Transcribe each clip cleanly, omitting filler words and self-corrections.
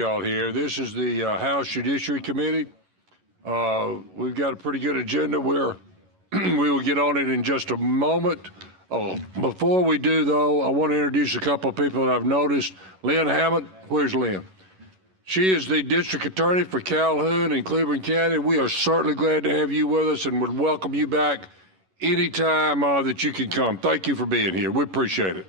Y'all here. This is the House Judiciary Committee. We've got a pretty good agenda. We will get on it in just a moment. Before we do, though, I want to introduce a couple of people that I've noticed. Lynn Hammond, where's Lynn? She is the district attorney for Calhoun and Cleveland County. We are certainly glad to have you with us and would welcome you back anytime that you can come. Thank you for being here. We appreciate it.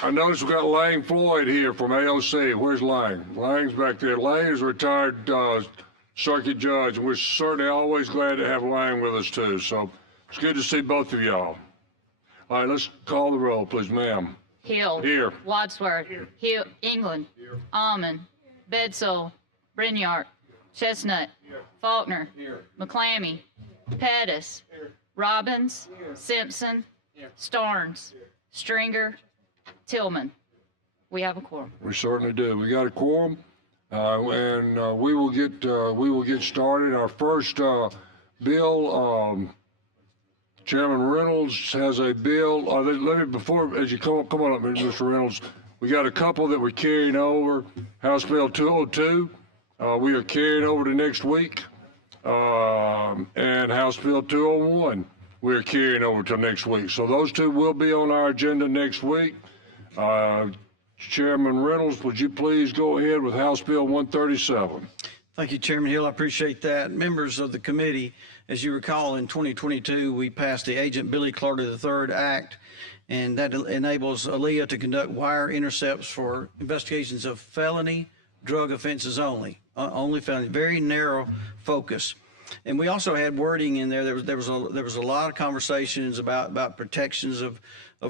I noticed we've got Lang Floyd here from AOC. Where's Lang? Lang's back there. Lang is a retired circuit judge, and we're certainly always glad to have Lang with us too. So it's good to see both of y'all. All right, let's call the roll, please, ma'am. Hill. Here. Wadsworth. Here. Hill. England. Here. Almond. Bedsole. Brinyard. Chestnut. Here. Faulkner. Here. McClammy. Pettis. Here. Robbins. Here. Simpson. Here. Starnes. Here. Stringer. Tillman. We have a quorum. We certainly do. We got a quorum, and we will get started. Our first bill, Chairman Reynolds has a bill. Let me before as you come on up, Mr. Reynolds. We got a couple that we're carrying over. House Bill 202. We are carrying over to next week, and House Bill 201. We're carrying over to next week. So those two will be on our agenda next week. Chairman Reynolds, would you please go ahead with House Bill 137? Thank you, Chairman Hill. I appreciate that. Members of the committee, as you recall, in 2022, we passed the Agent Billy Clark III Act, and that enables ALEA to conduct wire intercepts for investigations of felony drug offenses only felony, very narrow focus. And we also had wording in there. There was a lot of conversations about protections of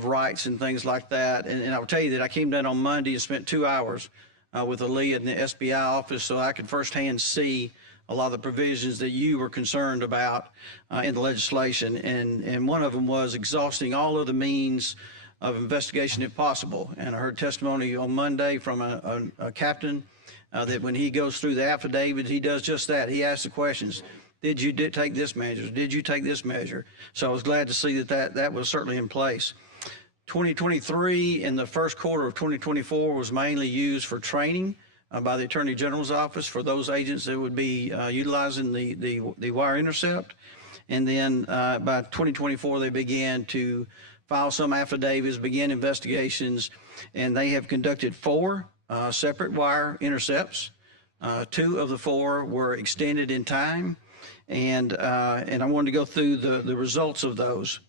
rights and things like that. And I will tell you that I came down on Monday and spent 2 hours with ALEA in the SBI office, so I could firsthand see a lot of the provisions that you were concerned about in the legislation. And one of them was exhausting all of the means of investigation if possible. And I heard testimony on Monday from a captain that when he goes through the affidavit, he does just that. He asks the questions. Did you take this measure? Did you take this measure? So I was glad to see that was certainly in place. 2023 and the first quarter of 2024 was mainly used for training by the Attorney General's office for those agents that would be utilizing the wire intercept. And then by 2024, they began to file some affidavits, begin investigations, and they have conducted 4 separate wire intercepts. 2 of the 4 were extended in time. And I wanted to go through the results of those.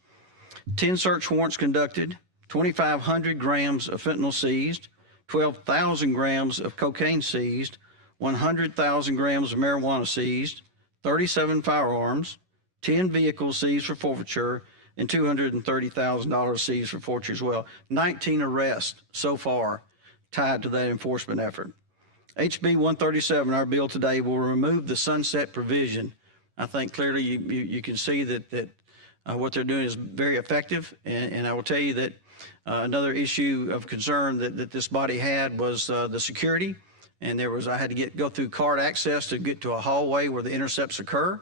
10 search warrants conducted, 2,500 grams of fentanyl seized, 12,000 grams of cocaine seized, 100,000 grams of marijuana seized, 37 firearms, 10 vehicles seized for forfeiture, and $230,000 seized for forfeiture as well. 19 arrests so far tied to that enforcement effort. HB 137, our bill today, will remove the sunset provision. I think clearly you can see that what they're doing is very effective. And I will tell you that another issue of concern that this body had was the security. And I had to go through card access to get to a hallway where the intercepts occur.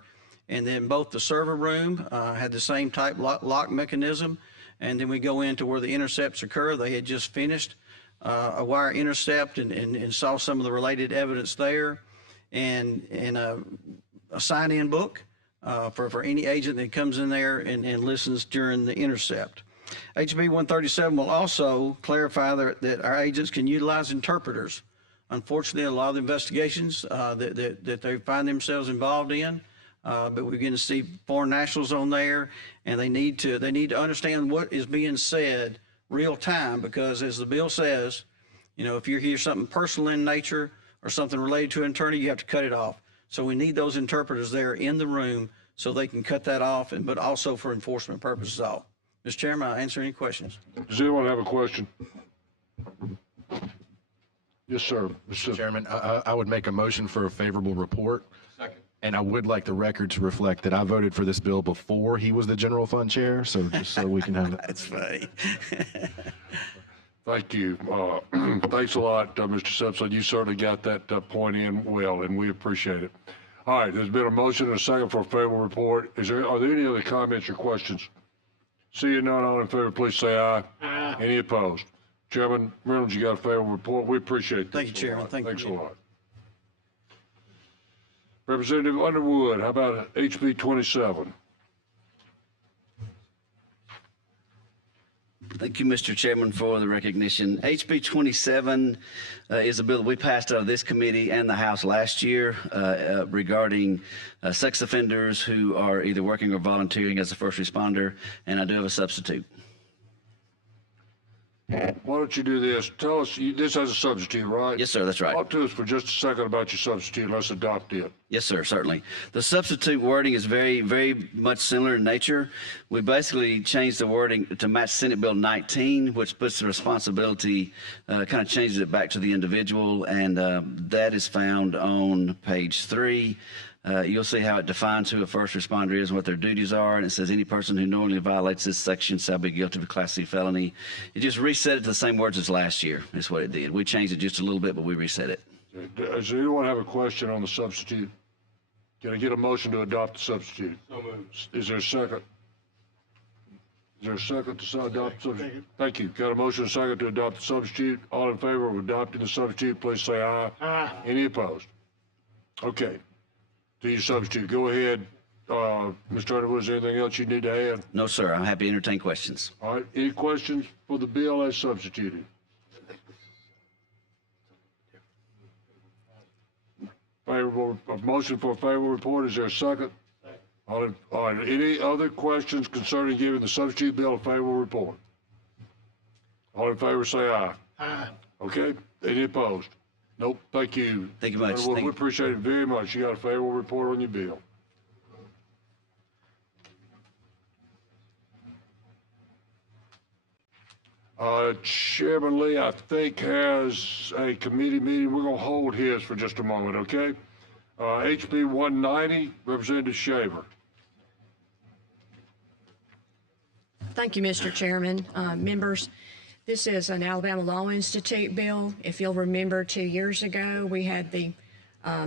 And then both the server room had the same type lock mechanism. And then we go into where the intercepts occur. They had just finished a wire intercept and saw some of the related evidence there. And a sign-in book for any agent that comes in there and listens during the intercept. HB 137 will also clarify that our agents can utilize interpreters. Unfortunately, a lot of the investigations that they find themselves involved in, but we're going to see foreign nationals on there, and they need to understand what is being said real time, because as the bill says, if you hear something personal in nature or something related to an attorney, you have to cut it off. So we need those interpreters there in the room so they can cut that off, but also for enforcement purposes all. Mr. Chairman, I'll answer any questions. Does anyone have a question? Yes, sir. Mr. Chairman, I would make a motion for a favorable report. Second. And I would like the record to reflect that I voted for this bill before he was the general fund chair, so just so we can have it. That's funny. Thank you. Thanks a lot, Mr. Simpson. You certainly got that point in well, and we appreciate it. All right, there's been a motion and a second for a favorable report. Are there any other comments or questions? Seeing none, all in favor, please say aye. Aye. Any opposed? Chairman Reynolds, you got a favorable report. We appreciate this. Thank you, Chairman. a lot. Thank you. Thanks a lot. Representative Underwood, how about HB 27? Thank you, Mr. Chairman, for the recognition. HB 27 is a bill that we passed out of this committee and the House last year regarding sex offenders who are either working or volunteering as a first responder, and I do have a substitute. Why don't you do this? Tell us, this has a substitute, right? Yes, sir, that's right. Talk to us for just a second about your substitute. Let's adopt it. Yes, sir, certainly. The substitute wording is very, very much similar in nature. We basically changed the wording to match Senate Bill 19, which puts the responsibility, kind of changes it back to the individual, and that is found on page 3. You'll see how it defines who a first responder is and what their duties are, and it says any person who knowingly violates this section shall be guilty of a Class C felony. It just reset it to the same words as last year, is what it did. We changed it just a little bit, but we reset it. Does anyone have a question on the substitute? Can I get a motion to adopt the substitute? So moved. Is there a second? Is there a second to adopt the substitute? Thank you. Got a motion and a second to adopt the substitute. All in favor of adopting the substitute, please say aye. Aye. Any opposed? Okay. To your substitute. Go ahead. Mr. Underwood, is there anything else you need to add? No, sir. I'm happy to entertain questions. All right. Any questions for the bill as substituted? Favorable, a motion for a favorable report. Is there a second? All right. Any other questions concerning giving the substitute bill a favorable report? All in favor say aye. Aye. Okay. Any opposed? Nope. Thank you. Thank you much. We appreciate it very much. You got a favorable report on your bill. Chairman Lee, I think, has a committee meeting. We're going to hold his for just a moment, okay? HB 190, Representative Shaver. Thank you, Mr. Chairman. Members, this is an Alabama Law Institute bill. If you'll remember, 2 years ago, we had the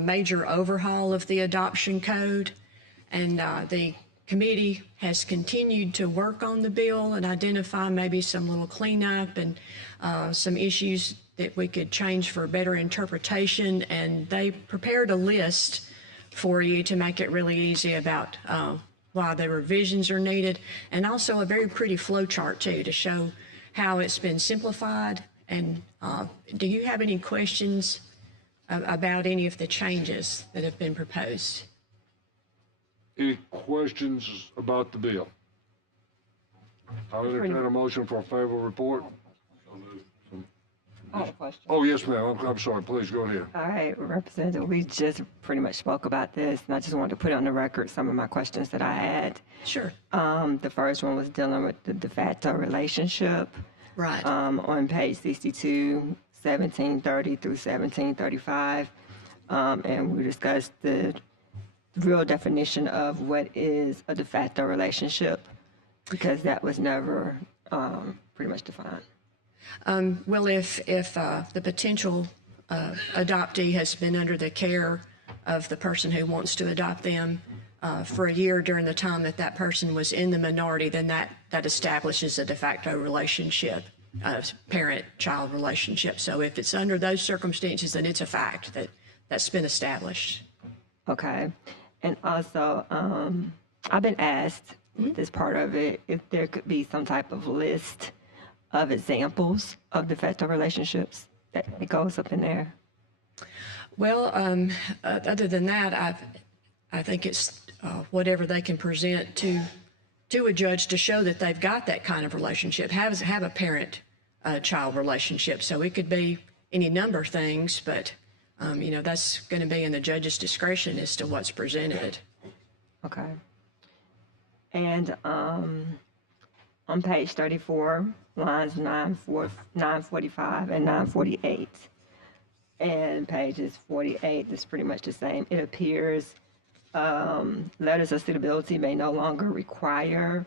major overhaul of the adoption code, and the committee has continued to work on the bill and identify maybe some little cleanup and some issues that we could change for better interpretation. And they prepared a list for you to make it really easy about why the revisions are needed, and also a very pretty flow chart too to show how it's been simplified. And do you have any questions about any of the changes that have been proposed? Any questions about the bill? I'll entertain a motion for a favorable report. I have a question. Oh, yes, ma'am. I'm sorry. Please go ahead. All right, Representative, we just pretty much spoke about this, and I just wanted to put on the record some of my questions that I had. Sure. The first one was dealing with the de facto relationship. Right. On page 62, 1730 through 1735. And we discussed the real definition of what is a de facto relationship, because that was never pretty much defined. Well, if the potential adoptee has been under the care of the person who wants to adopt them for a year during the time that that person was in the minority, then that establishes a de facto relationship, parent-child relationship. So if it's under those circumstances, then it's a fact that's been established. Okay. And also, I've been asked with this part of it if there could be some type of list of examples of de facto relationships that it goes up in there. Well, other than that, I think it's whatever they can present to a judge to show that they've got that kind of relationship, have a parent-child relationship. So it could be any number of things, but that's going to be in the judge's discretion as to what's presented. Okay. And on page 34, lines 945 and 948, and pages 48 is pretty much the same. It appears letters of suitability may no longer require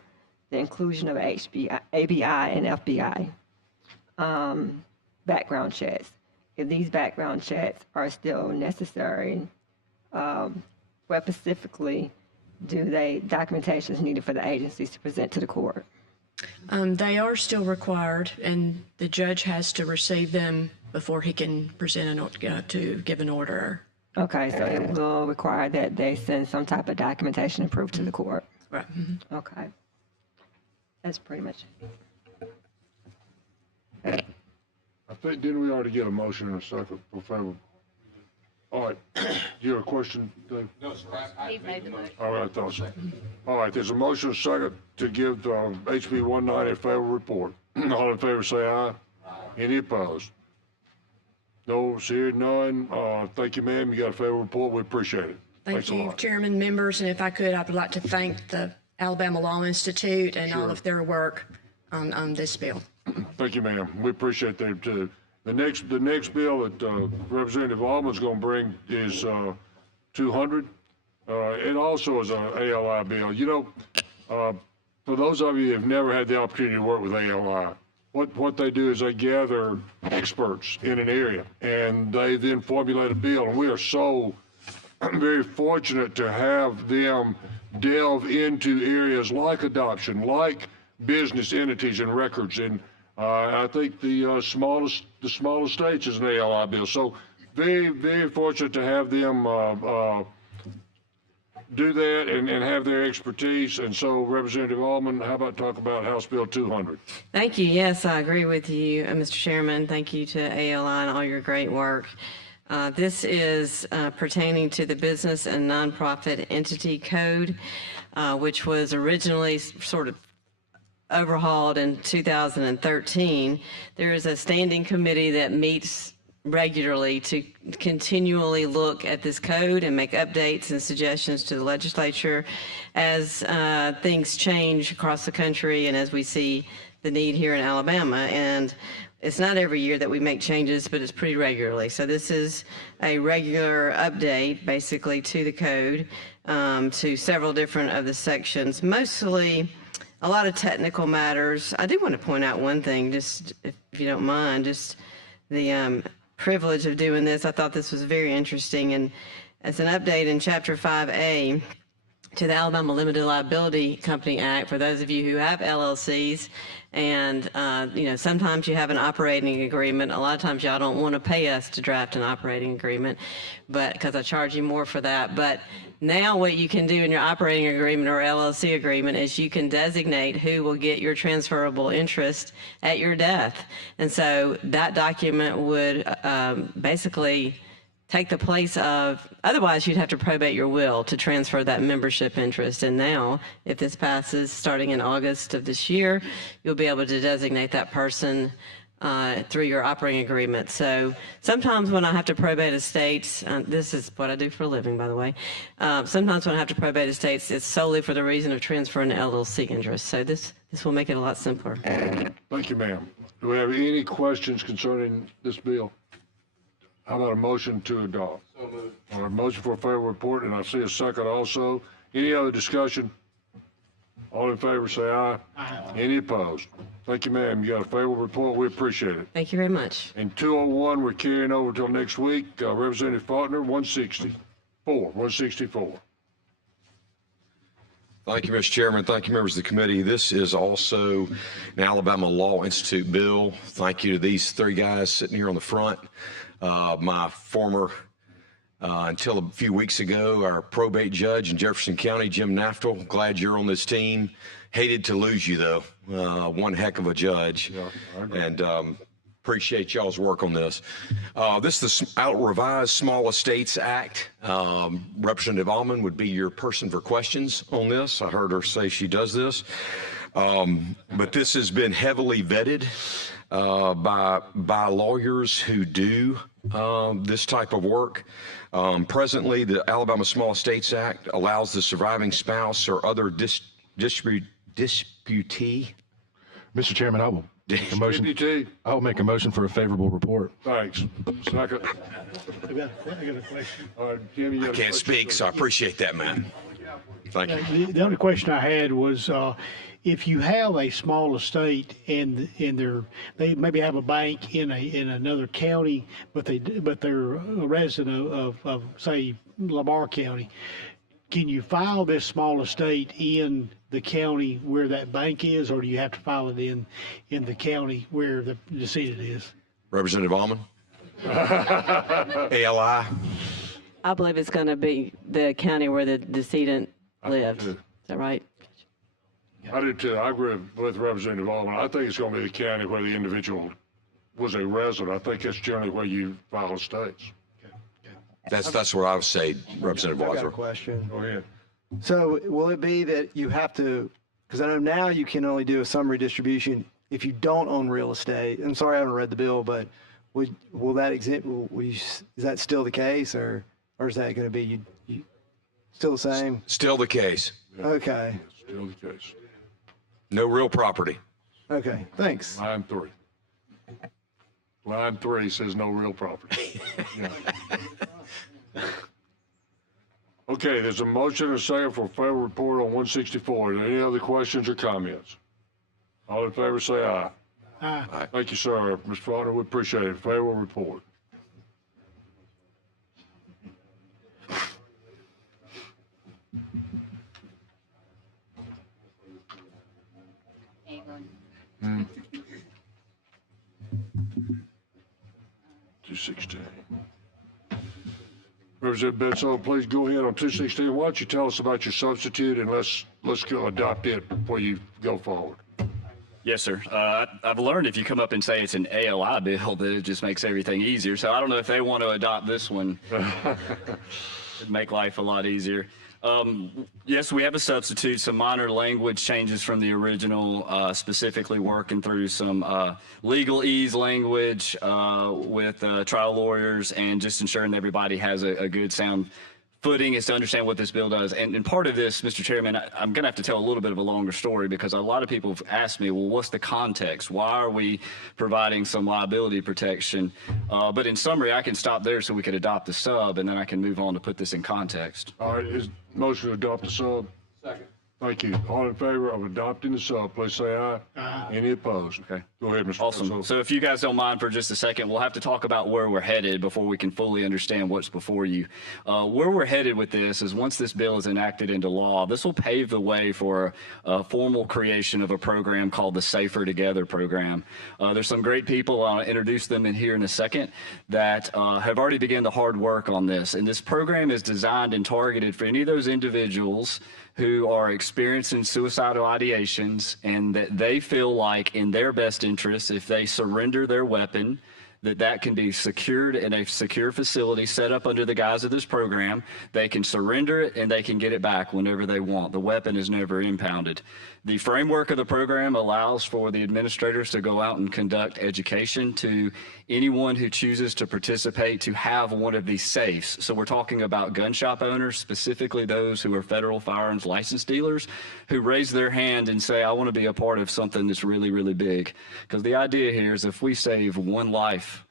the inclusion of ABI and FBI background checks. If these background checks are still necessary, what specifically documentation is needed for the agencies to present to the court? They are still required, and the judge has to receive them before he can present to give an order. Okay, so it will require that they send some type of documentation and proof to the court. Right. Okay. That's pretty much it. I think, didn't we already get a motion in a second for favor? All right, you have a question, Dave? He made the motion. All right, I thought so. All right, there's a motion and a second to give HB 190 a favorable report. All in favor say aye. Any opposed? No, seeing none. Thank you, ma'am. You got a favorable report. We appreciate it. Thank Thanks a you, lot. Chairman, members, and if I could, I would like to thank the Alabama Law Institute and all of their work on this bill. Thank you, ma'am. We appreciate that too. The next bill that Representative Almond's going to bring is 200. It also is an ALI bill. You know, for those of you that have never had the opportunity to work with ALI, what they do is they gather experts in an area and they then formulate a bill. And we are so very fortunate to have them delve into areas like adoption, like business entities and records. And I think the smallest states is an ALI bill. So very, very fortunate to have them do that and have their expertise. And so, Representative Almond, how about talk about House Bill 200? Thank you. Yes, I agree with you, Mr. Chairman. Thank you to ALI and all your great work. This is pertaining to the Business and Nonprofit Entity Code, which was originally sort of overhauled in 2013. There is a standing committee that meets regularly to continually look at this code and make updates and suggestions to the legislature as things change across the country and as we see the need here in Alabama. And it's not every year that we make changes, but it's pretty regularly. So this is a regular update basically to the code, to several different of the sections, mostly a lot of technical matters. I do want to point out one thing, just if you don't mind, just the privilege of doing this. I thought this was very interesting. And as an update in Chapter 5A to the Alabama Limited Liability Company Act, for those of you who have LLCs, and sometimes you have an operating agreement. A lot of times y'all don't want to pay us to draft an operating agreement, but because I charge you more for that. But now what you can do in your operating agreement or LLC agreement is you can designate who will get your transferable interest at your death. And so that document would basically take the place of, otherwise you'd have to probate your will to transfer that membership interest. And now, if this passes starting in August of this year, you'll be able to designate that person through your operating agreement. So sometimes when I have to probate estates, this is what I do for a living, by the way. Sometimes when I have to probate estates, it's solely for the reason of transferring the LLC interest. So this will make it a lot simpler. Thank you, ma'am. Do we have any questions concerning this bill? How about a motion to adopt? So moved. All right, motion for a favorable report, and I see a second also. Any other discussion? All in favor say aye. Aye. Any opposed? Thank you, ma'am. You got a favorable report. We appreciate it. Thank you very much. And 201, we're carrying over till next week. Representative Faulkner, 164. Thank you, Mr. Chairman. Thank you, members of the committee. This is also an Alabama Law Institute bill. Thank you to these three guys sitting here on the front. My former, until a few weeks ago, our probate judge in Jefferson County, Jim Naftel. Glad you're on this team. Hated to lose you, though. One heck of a judge. Yeah, and appreciate y'all's work on this. This is the revised Small Estates Act. Representative Almond would be your person for questions on this. I heard her say she does this. But this has been heavily vetted by lawyers who do this type of work. Presently, the Alabama Small Estates Act allows the surviving spouse or other disputee. Mr. Chairman, I will make a motion. Deputy. I will make a motion for a favorable report. Thanks. Second. I got a question. All right, Jim, you got a Can't question? speak, so I appreciate that, man. Thank you. The only question I had was, if you have a small estate and they maybe have a bank in another county, but they're a resident of say Lamar County, can you file this small estate in the county where that bank is, or do you have to file it in the county where the decedent is? Representative Almond? ALI? I believe it's going to be the county where the decedent lives. Is that right? I do too. I agree with Representative Almond. I think it's going to be the county where the individual was a resident. I think that's generally where you file estates. That's what I would say, Representative I've got a Wadsworth. question. Go ahead. So will it be that you have to, because I know now you can only do a summary distribution if you don't own real estate. I'm sorry, I haven't read the bill, but will that is that still the case, or is that going to be you still the same? Still the case. Okay. Still the case. No real property. Okay. Thanks. Line 3. Line 3 says no real property. Yeah. Okay, there's a motion and a second for a favorable report on 164. Are there any other questions or comments? All in favor say aye. Aye. Thank you, sir. Mr. Faulkner, we appreciate it. Favorable report. England. 216. Representative Bedsole, please go ahead on 216. Why don't you tell us about your substitute, and let's go adopt it before you go forward. Yes, sir. I've learned if you come up and say it's an ALI bill, that it just makes everything easier. So I don't know if they want to adopt this one. It'd make life a lot easier. Yes, we have a substitute, some minor language changes from the original, specifically working through some legalese language with trial lawyers and just ensuring that everybody has a good sound footing is to understand what this bill does. And part of this, Mr. Chairman, I'm going to have to tell a little bit of a longer story because a lot of people have asked me, well, what's the context? Why are we providing some liability protection? But in summary, I can stop there so we could adopt the sub, and then I can move on to put this in context. All right, is motion to adopt the sub? Second. Thank you. All in favor of adopting the sub, please say aye. Aye. Any opposed? Okay. Go ahead, Mr. Awesome. Bedsole. So if you guys don't mind for just a second, we'll have to talk about where we're headed before we can fully understand what's before you. Where we're headed with this is once this bill is enacted into law, this will pave the way for a formal creation of a program called the Safer Together program. There's some great people, I'll introduce them in here in a second, that have already begun the hard work on this. And this program is designed and targeted for any of those individuals who are experiencing suicidal ideations and that they feel like in their best interest, if they surrender their weapon, that can be secured in a secure facility set up under the guise of this program. They can surrender it and they can get it back whenever they want. The weapon is never impounded. The framework of the program allows for the administrators to go out and conduct education to anyone who chooses to participate to have one of these safes. So we're talking about gun shop owners, specifically those who are federal firearms license dealers, who raise their hand and say, I want to be a part of something that's really, really big. Because the idea here is if we save one life,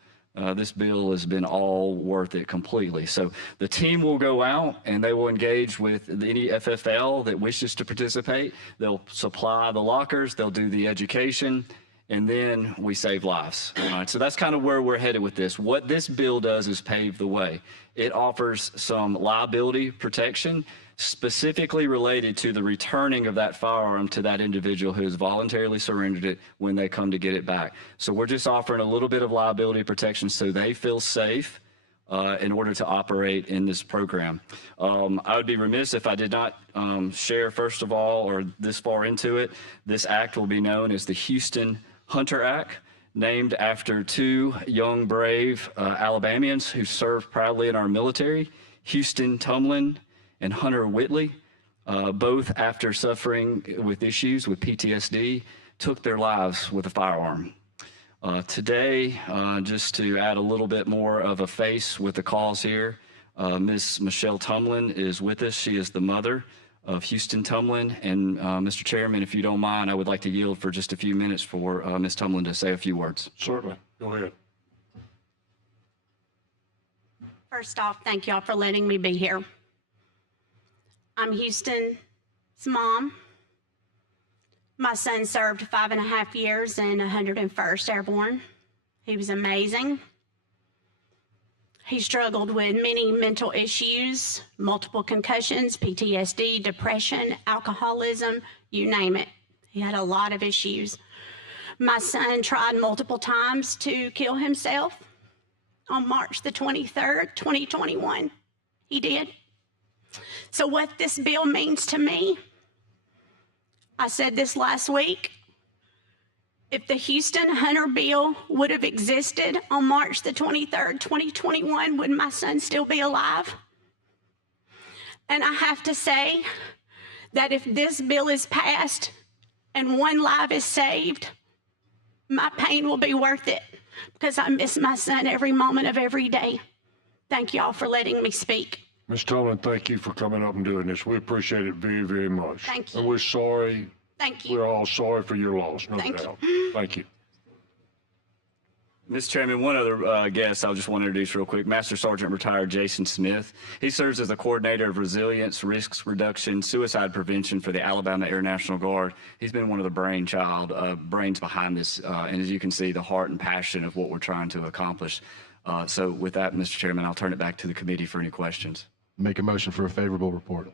this bill has been all worth it completely. So the team will go out and they will engage with any FFL that wishes to participate. They'll supply the lockers, they'll do the education, and then we save lives. All right, so that's kind of where we're headed with this. What this bill does is pave the way. It offers some liability protection specifically related to the returning of that firearm to that individual who has voluntarily surrendered it when they come to get it back. So we're just offering a little bit of liability protection so they feel safe in order to operate in this program. I would be remiss if I did not share, first of all, or this far into it, this act will be known as the Houston Hunter Act, named after two young, brave Alabamians who served proudly in our military, Houston Tumlin and Hunter Whitley, both after suffering with issues with PTSD, took their lives with a firearm. Today, just to add a little bit more of a face with the cause here, Ms. Michelle Tumlin is with us. She is the mother of Houston Tumlin. And Mr. Chairman, if you don't mind, I would like to yield for just a few minutes for Ms. Tumlin to say a few words. Certainly. Go ahead. First off, thank y'all for letting me be here. I'm Houston's mom. My son served 5.5 years in 101st Airborne. He was amazing. He struggled with many mental issues, multiple concussions, PTSD, depression, alcoholism, you name it. He had a lot of issues. My son tried multiple times to kill himself. On March the 23rd, 2021, he did. So what this bill means to me, I said this last week, if the Houston Hunter bill would have existed on March the 23rd, 2021, would my son still be alive? And I have to say that if this bill is passed and one life is saved, my pain will be worth it because I miss my son every moment of every day. Thank you all for letting me speak. Ms. Tomlin, thank you for coming up and doing this. We appreciate it very, very much. Thank you. And we're sorry. Thank you. We're all sorry for your loss, no Thank doubt. Thank you. Mr. Chairman, one other guest I just want to introduce real quick, Master Sergeant retired Jason Smith. He serves as the coordinator of resilience, risks reduction, suicide prevention for the Alabama Air National Guard. He's been one of the brains behind this, and as you can see, the heart and passion of what we're trying to accomplish. So with that, Mr. Chairman, I'll turn it back to the committee for any questions. Make a motion for a favorable report.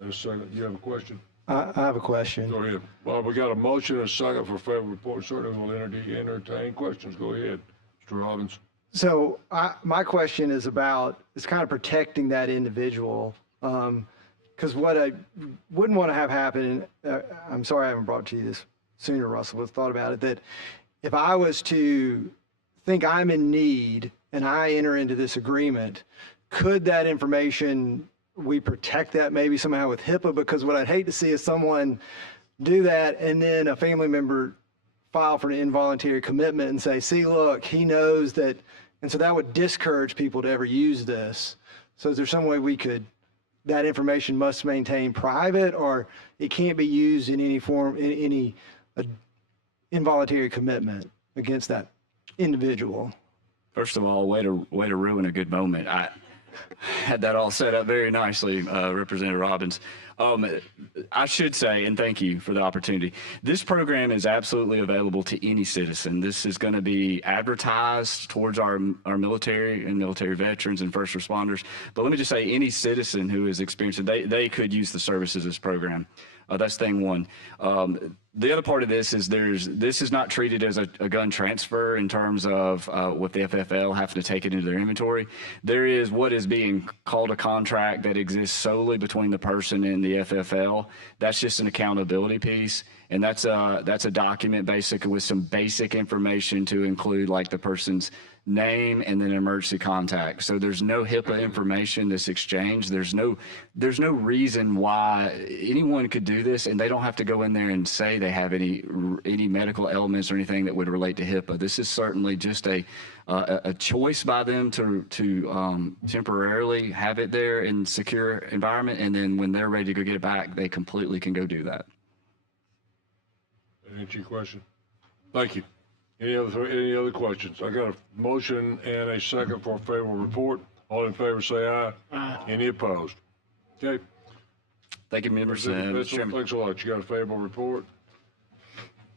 There's a second. You have a question? I have a question. Go ahead. Well, we got a motion and a second for favorable report. Certainly we'll entertain questions. Go ahead, Mr. Robbins. So my question is kind of protecting that individual. Because what I wouldn't want to have happen, I'm sorry I haven't brought to you this sooner, Russell, but thought about it, that if I was to think I'm in need and I enter into this agreement, could that information, we protect that maybe somehow with HIPAA? Because what I'd hate to see is someone do that and then a family member file for an involuntary commitment and say, see, look, he knows that. And so that would discourage people to ever use this. So is there some way that information must maintain private, or it can't be used in any form, in any involuntary commitment against that individual? First of all, way to ruin a good moment. I had that all set up very nicely, Representative Robbins. I should say, and thank you for the opportunity, this program is absolutely available to any citizen. This is going to be advertised towards our military and military veterans and first responders. But let me just say, any citizen who is experiencing, they could use the services of this program. That's thing one. The other part of this is this is not treated as a gun transfer in terms of with the FFL having to take it into their inventory. There is what is being called a contract that exists solely between the person and the FFL. That's just an accountability piece. And that's a document basically with some basic information to include like the person's name and then emergency contact. So there's no HIPAA information that's exchanged. There's no reason why anyone could do this, and they don't have to go in there and say they have any medical elements or anything that would relate to HIPAA. This is certainly just a choice by them to temporarily have it there in secure environment, and then when they're ready to go get it back, they completely can go do that. That answer your question? Thank you. Any other questions? I got a motion and a second for a favorable report. All in favor say aye. Aye. Any opposed? Okay. Thank you, members. Thanks a lot. You got a favorable report?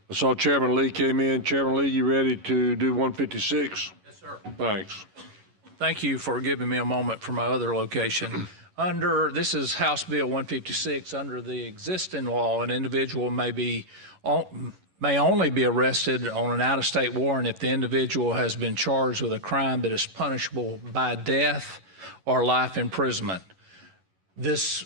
I saw Chairman Lee came in. Chairman Lee, you ready to do 156? Yes, sir. Thanks. Thank you for giving me a moment for my other location. This is House Bill 156. Under the existing law, an individual may only be arrested on an out-of-state warrant if the individual has been charged with a crime that is punishable by death or life imprisonment. This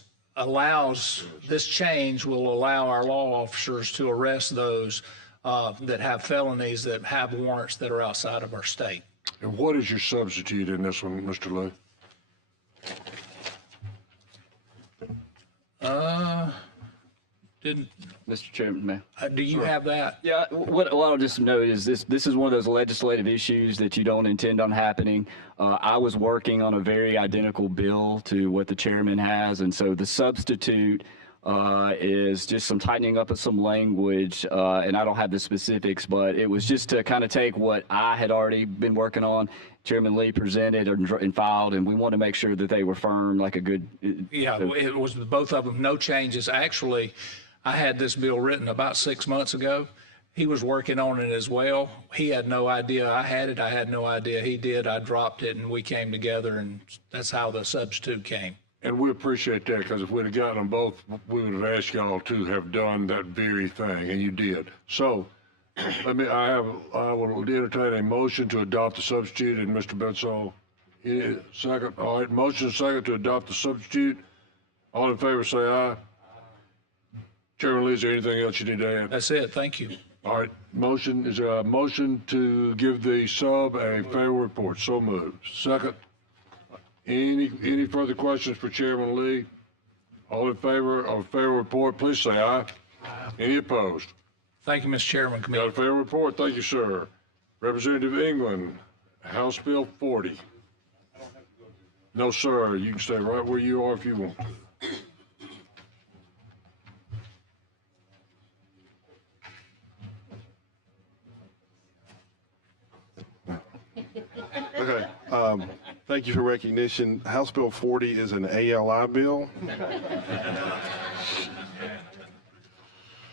change will allow our law officers to arrest those that have felonies that have warrants that are outside of our state. And what is your substitute in this one, Mr. Lee? Mr. Chairman, ma'am. Do you have that? Yeah, what I'll just note is this is one of those legislative issues that you don't intend on happening. I was working on a very identical bill to what the chairman has, and so the substitute is just some tightening up of some language, and I don't have the specifics, but it was just to kind of take what I had already been working on. Chairman Lee presented and filed, and we want to make sure that they were firm, like a good. Yeah, it was both of them, no changes. Actually, I had this bill written about 6 months ago, he was working on it as well. He had no idea I had it. I had no idea he did. I dropped it and we came together, and that's how the substitute came. And we appreciate that, because if we'd have gotten them both, we would have asked y'all to have done that very thing, and you did. So, I will entertain a motion to adopt the substitute, and Mr. Bensall, second. All right, motion second to adopt the substitute. All in favor, say aye. Chairman Lee, is there anything else you need to add? That's it. Thank you. All right, is there a motion to give the sub a favorable report? So moved. Second. Any further questions for Chairman Lee? All in favor of a favorable report, please say aye. Any opposed? Thank you, Mr. Chairman. Got Committee. a favorable report? Thank you, sir. Representative England, House Bill 40. No, sir, you can stay right where you are if you want to. Okay, thank you for recognition. House Bill 40 is an ALI bill.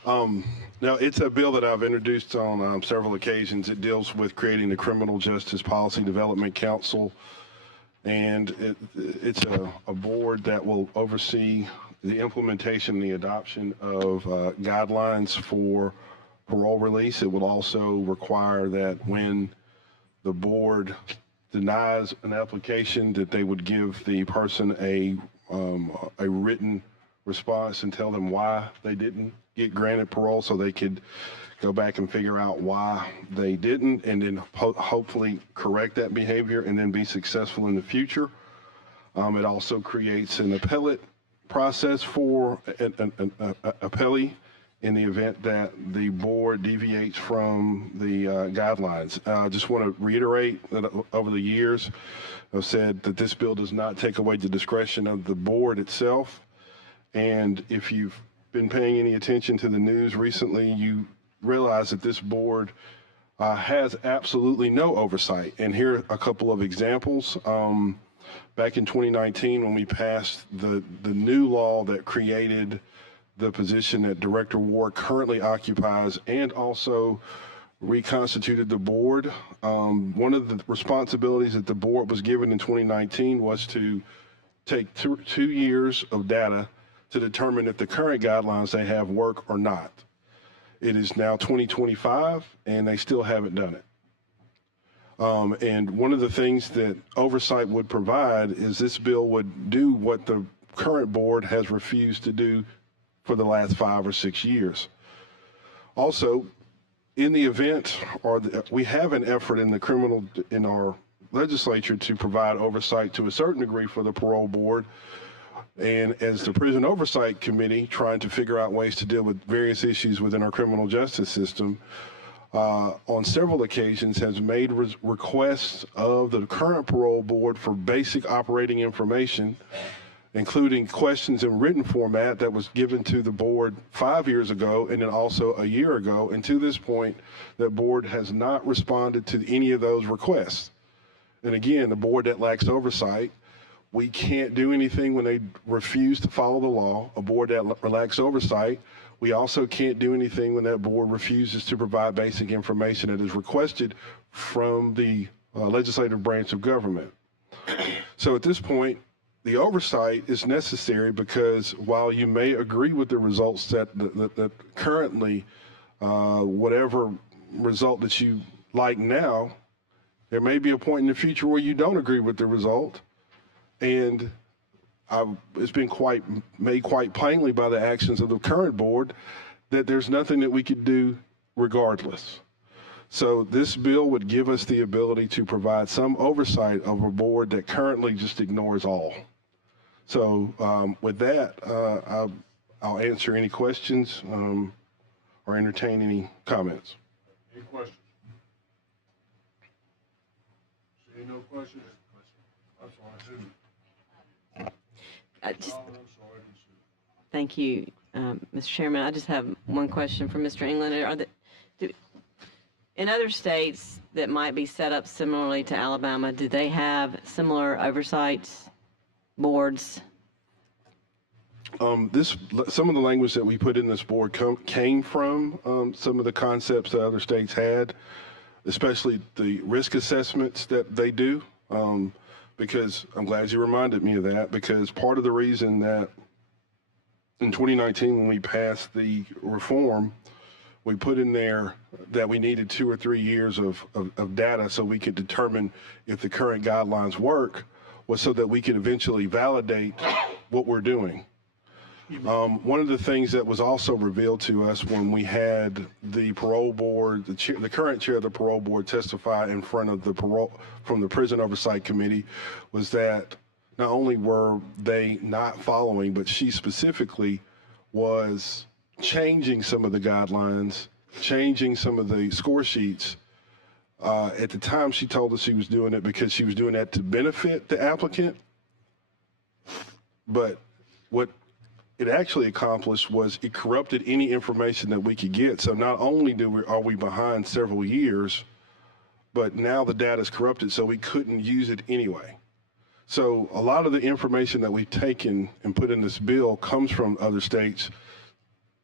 Now, it's a bill that I've introduced on several occasions. It deals with creating the Criminal Justice Policy Development Council, and it's a board that will oversee the implementation and the adoption of guidelines for parole release. It will also require that when the board denies an application, that they would give the person a written response and tell them why they didn't get granted parole, so they could go back and figure out why they didn't, and then hopefully correct that behavior and then be successful in the future. It also creates an appellate process for an appellee in the event that the board deviates from the guidelines. I just want to reiterate that over the years, I've said that this bill does not take away the discretion of the board itself. And if you've been paying any attention to the news recently, you realize that this board has absolutely no oversight. And here are a couple of examples. Back in 2019, when we passed the new law that created the position that Director Ward currently occupies, and also reconstituted the board. One of the responsibilities that the board was given in 2019 was to take 2 years of data to determine if the current guidelines they have work or not. It is now 2025, and they still haven't done it. And one of the things that oversight would provide is this bill would do what the current board has refused to do for the last 5 or 6 years. Also, in the event, we have an effort in our legislature to provide oversight to a certain degree for the parole board, and as the Prison Oversight Committee, trying to figure out ways to deal with various issues within our criminal justice system, on several occasions has made requests of the current parole board for basic operating information, including questions in written format that was given to the board 5 years ago and then also a year ago. And to this point, the board has not responded to any of those requests. And again, the board that lacks oversight, we can't do anything when they refuse to follow the law. A board that lacks oversight, we also can't do anything when that board refuses to provide basic information that is requested from the legislative branch of government. So at this point, the oversight is necessary because while you may agree with the results that currently, whatever result that you like now, there may be a point in the future where you don't agree with the result. And it's been made quite plainly by the actions of the current board that there's nothing that we could do regardless. So this bill would give us the ability to provide some oversight of a board that currently just ignores all. So with that, I'll answer any questions or entertain any comments. Any questions? See no questions? That's all I see. Thank you, Mr. Chairman. I just have one question for Mr. England. In other states that might be set up similarly to Alabama, do they have similar oversight boards? Some of the language that we put in this board came from some of the concepts that other states had, especially the risk assessments that they do. Because I'm glad you reminded me of that, because part of the reason that in 2019, when we passed the reform, we put in there that we needed 2 or 3 years of data so we could determine if the current guidelines work, was so that we could eventually validate what we're doing. One of the things that was also revealed to us when we had the parole board, the current chair of the parole board testify in front of from the prison oversight committee, was that not only were they not following, but she specifically was changing some of the guidelines, changing some of the score sheets. At the time, she told us she was doing it because she was doing that to benefit the applicant. But what it actually accomplished was it corrupted any information that we could get. So not only are we behind several years, but now the data is corrupted, so we couldn't use it anyway. So a lot of the information that we've taken and put in this bill comes from other states,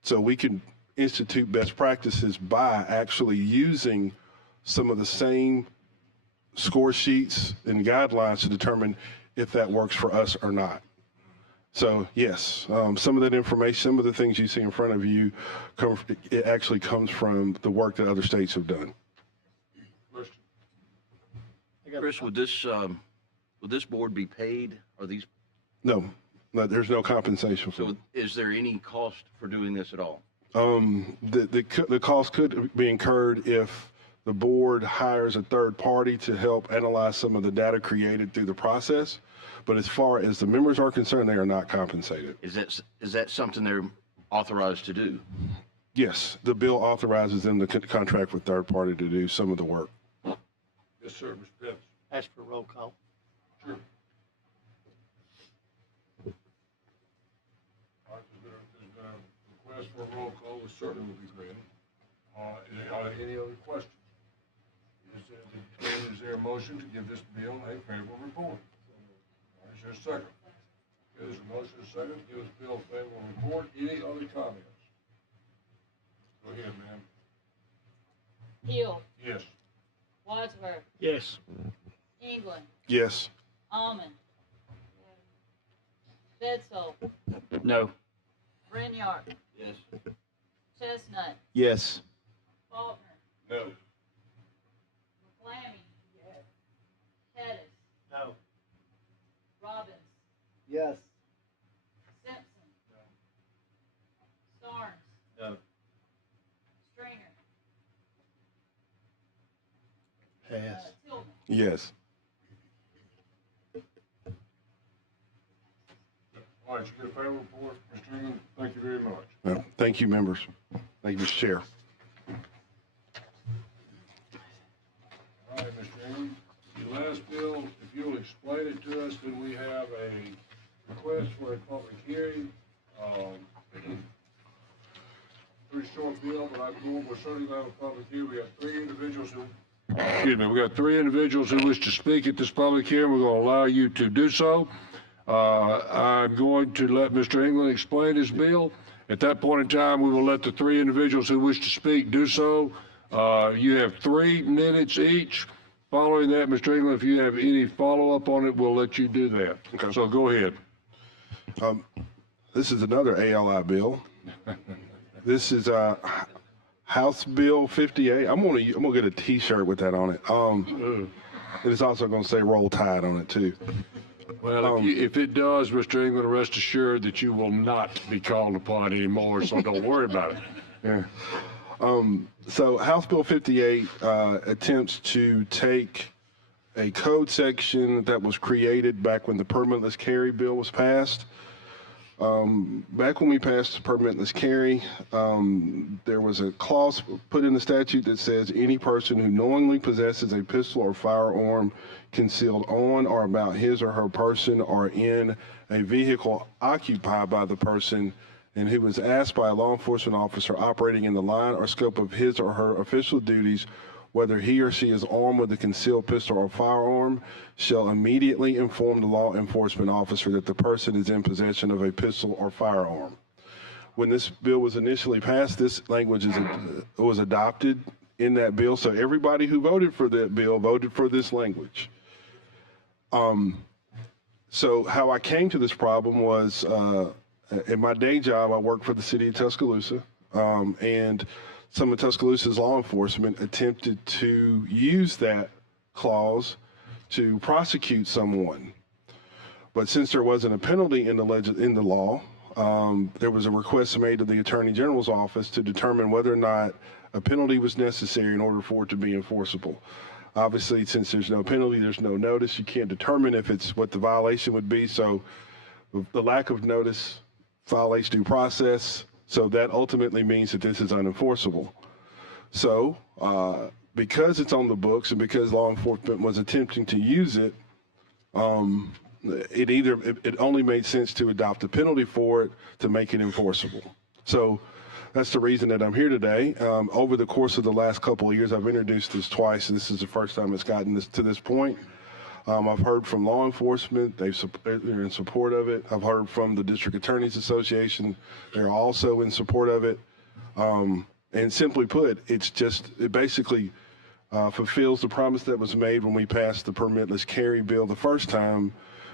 so we can institute best practices by actually using some of the same score sheets and guidelines to determine if that works for us or not. So yes, some of that information, some of the things you see in front of you, it actually comes from the work that other states have done. Chris, would this board be paid? Are these? No, there's no compensation for So it. is there any cost for doing this at all? The cost could be incurred if the board hires a third party to help analyze some of the data created through the process. But as far as the members are concerned, they are not compensated. Is that something they're authorized to do? Yes, the bill authorizes them to contract with third party to do some of the work. Yes, sir, Mr. Pettis. Ask for a roll call. Sure. All right, there's been a request for a roll call, which certainly will be granted. Are there any other questions? Is there a motion to give this bill a favorable report? Is there a second? There's a motion, a second, to give this bill a favorable report. Any other comments? Go ahead, ma'am. Hill, Yes. Wadsworth, Yes. England, Yes. Almond, Bedsole, No. Branyard, Yes. Chestnut, Yes. Faulkner, No. McClammy, Pettis, No. Robbins, Yes. Simpson, Starnes, No. Stringer, Pass. Tillman. Yes. All right, you get a favorable report, Mr. England. Thank you very much. Thank you, members. Thank you, Mr. Chair. All right, Mr. England, the last bill, if you'll explain it to us, then we have a request for a public hearing. Pretty short bill, but we're certainly going to have a public hearing. We have three individuals who, we got three individuals who wish to speak at this public hearing. We're going to allow you to do so. I'm going to let Mr. England explain his bill. At that point in time, we will let the three individuals who wish to speak do so. You have 3 minutes each. Following that, Mr. England, if you have any follow-up on it, we'll let you do that. Okay. So go ahead. This is another ALI bill. This is House Bill 58. I'm gonna get a T-shirt with that on it. It's also gonna say "Roll Tide" on it too. Well, if it does, Mr. England, rest assured that you will not be called upon anymore, so don't worry about it. Yeah. So House Bill 58 attempts to take a code section that was created back when the permitless carry bill was passed. Back when we passed the permitless carry, there was a clause put in the statute that says any person who knowingly possesses a pistol or firearm concealed on or about his or her person or in a vehicle occupied by the person and who was asked by a law enforcement officer operating in the line or scope of his or her official duties whether he or she is armed with a concealed pistol or firearm, shall immediately inform the law enforcement officer that the person is in possession of a pistol or firearm. When this bill was initially passed, this language was adopted in that bill. So everybody who voted for that bill voted for this language. So how I came to this problem was, in my day job, I worked for the city of Tuscaloosa, and some of Tuscaloosa's law enforcement attempted to use that clause to prosecute someone. But since there wasn't a penalty in the law, there was a request made to the Attorney General's office to determine whether or not a penalty was necessary in order for it to be enforceable. Obviously, since there's no penalty, there's no notice. You can't determine if it's what the violation would be. So the lack of notice violates due process. So that ultimately means that this is unenforceable. So because it's on the books and because law enforcement was attempting to use it, it only made sense to adopt a penalty for it to make it enforceable. So that's the reason that I'm here today. Over the course of the last couple of years, I've introduced this twice. This is the first time it's gotten to this point. I've heard from law enforcement. They're in support of it. I've heard from the District Attorneys Association. They're also in support of it. And simply put, it basically fulfills the promise that was made when we passed the permitless carry bill the first time,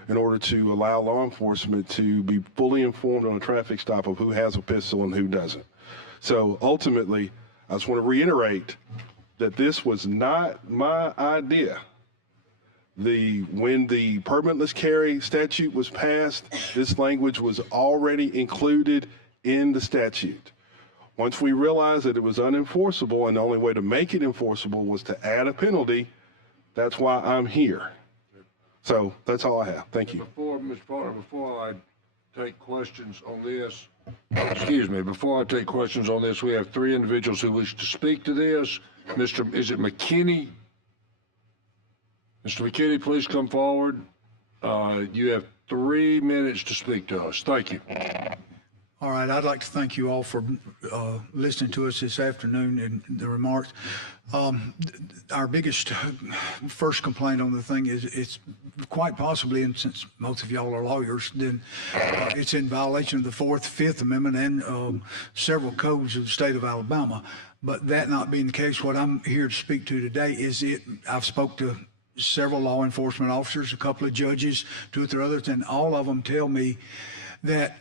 in order to allow law enforcement to be fully informed on a traffic stop of who has a pistol and who doesn't. So ultimately, I just want to reiterate that this was not my idea. When the permitless carry statute was passed, this language was already included in the statute. Once we realized that it was unenforceable and the only way to make it enforceable was to add a penalty, that's why I'm here. So that's all I have. Thank you. Mr. Potter, before I take questions on this, before I take questions on this, we have three individuals who wish to speak to this. Is it McKinney? Mr. McKinney, please come forward. You have 3 minutes to speak to us. Thank you. All right, I'd like to thank you all for listening to us this afternoon and the remarks. Our biggest first complaint on the thing is it's quite possibly, and since most of y'all are lawyers, then it's in violation of the 4th, 5th Amendment and several codes of the state of Alabama. But that not being the case, what I'm here to speak to today is I've spoke to several law enforcement officers, a couple of judges, 2 or 3 others, and all of them tell me that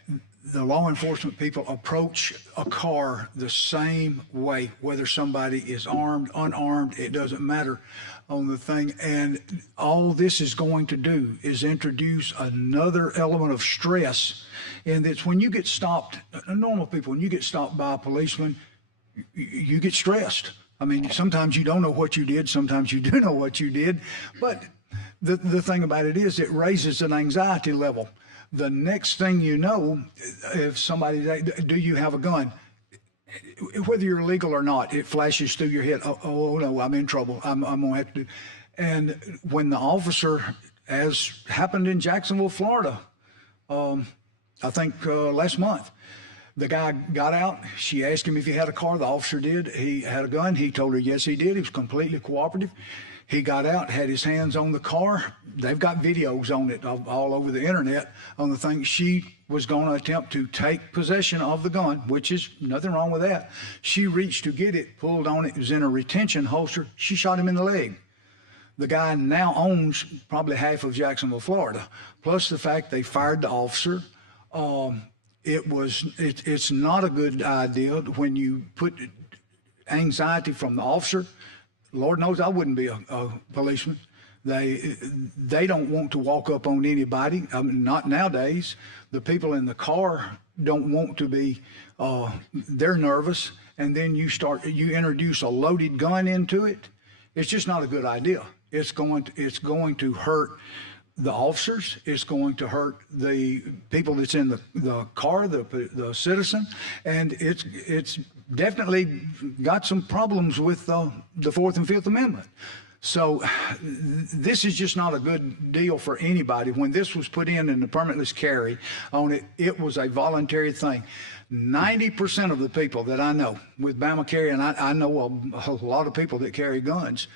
the law enforcement people approach a car the same way, whether somebody is armed, unarmed, it doesn't matter on the thing. And all this is going to do is introduce another element of stress. And it's when you get stopped, normal people, when you get stopped by a policeman, you get stressed. I mean, sometimes you don't know what you did, sometimes you do know what you did. But the thing about it is it raises an anxiety level. The next thing you know, if somebody, do you have a gun? Whether you're legal or not, it flashes through your head, oh no, I'm in trouble, I'm gonna have to do. And when the officer, as happened in Jacksonville, Florida, I think last month, the guy got out, she asked him if he had a car, the officer did, he had a gun, he told her yes he did, he was completely cooperative. He got out, had his hands on the car. They've got videos on it all over the internet on the thing. She was going to attempt to take possession of the gun, which is nothing wrong with that. She reached to get it, pulled on it, it was in a retention holster. She shot him in the leg. The guy now owns probably half of Jacksonville, Florida, plus the fact they fired the officer. It's not a good idea when you put anxiety from the officer. Lord knows I wouldn't be a policeman. They don't want to walk up on anybody. I mean, not nowadays. The people in the car don't want to be, they're nervous. And then you introduce a loaded gun into it. It's just not a good idea. It's going to hurt the officers. It's going to hurt the people that's in the car, the citizen. And it's definitely got some problems with the 4th and 5th Amendment. So this is just not a good deal for anybody. When this was put in the permitless carry on it, it was a voluntary thing. 90% of the people that I know with Bama carry, and I know a lot of people that carry guns,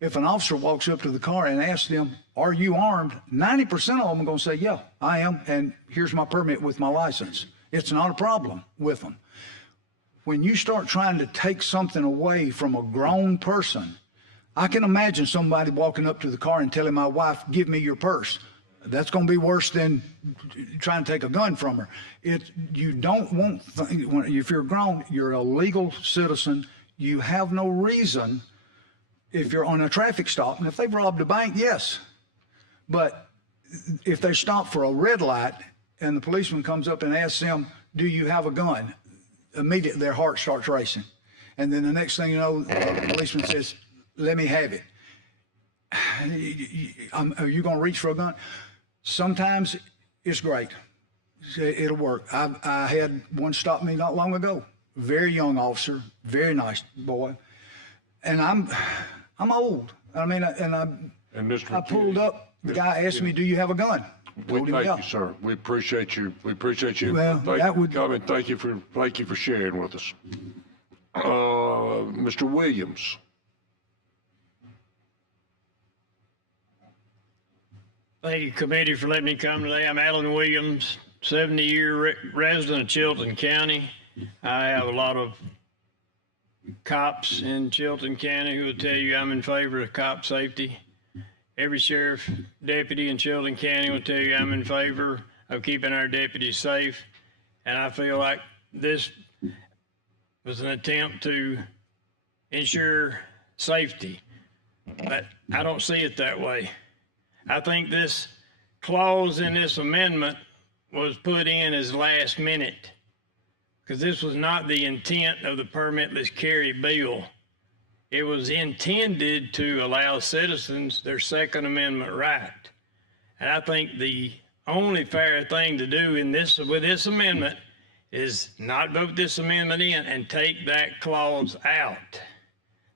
if an officer walks up to the car and asks them, are you armed? 90% of them are going to say, yeah, I am, and here's my permit with my license. It's not a problem with them. When you start trying to take something away from a grown person, I can imagine somebody walking up to the car and telling my wife, give me your purse. That's going to be worse than trying to take a gun from her. You don't want, if you're grown, you're a legal citizen. You have no reason, if you're on a traffic stop, and if they've robbed a bank, yes. But if they stop for a red light and the policeman comes up and asks them, do you have a gun? Immediately their heart starts racing. And then the next thing you know, the policeman says, let me have it. Are you going to reach for a gun? Sometimes it's great. It'll work. I had one stop me not long ago. Very young officer, very nice boy. And I'm old. I mean, I pulled up. The guy asked me, do you have a gun? Thank you, sir. We appreciate you. We appreciate you. Well, coming. Thank you for sharing with us. Mr. Williams. Thank you, committee, for letting me come today. I'm Alan Williams, 70-year resident of Chilton County. I have a lot of cops in Chilton County who will tell you I'm in favor of cop safety. Every sheriff deputy in Chilton County will tell you I'm in favor of keeping our deputies safe. And I feel like this was an attempt to ensure safety, but I don't see it that way. I think this clause in this amendment was put in as last minute, because this was not the intent of the permitless carry bill. It was intended to allow citizens their Second Amendment right. And I think the only fair thing to do with this amendment is not vote this amendment in and take that clause out.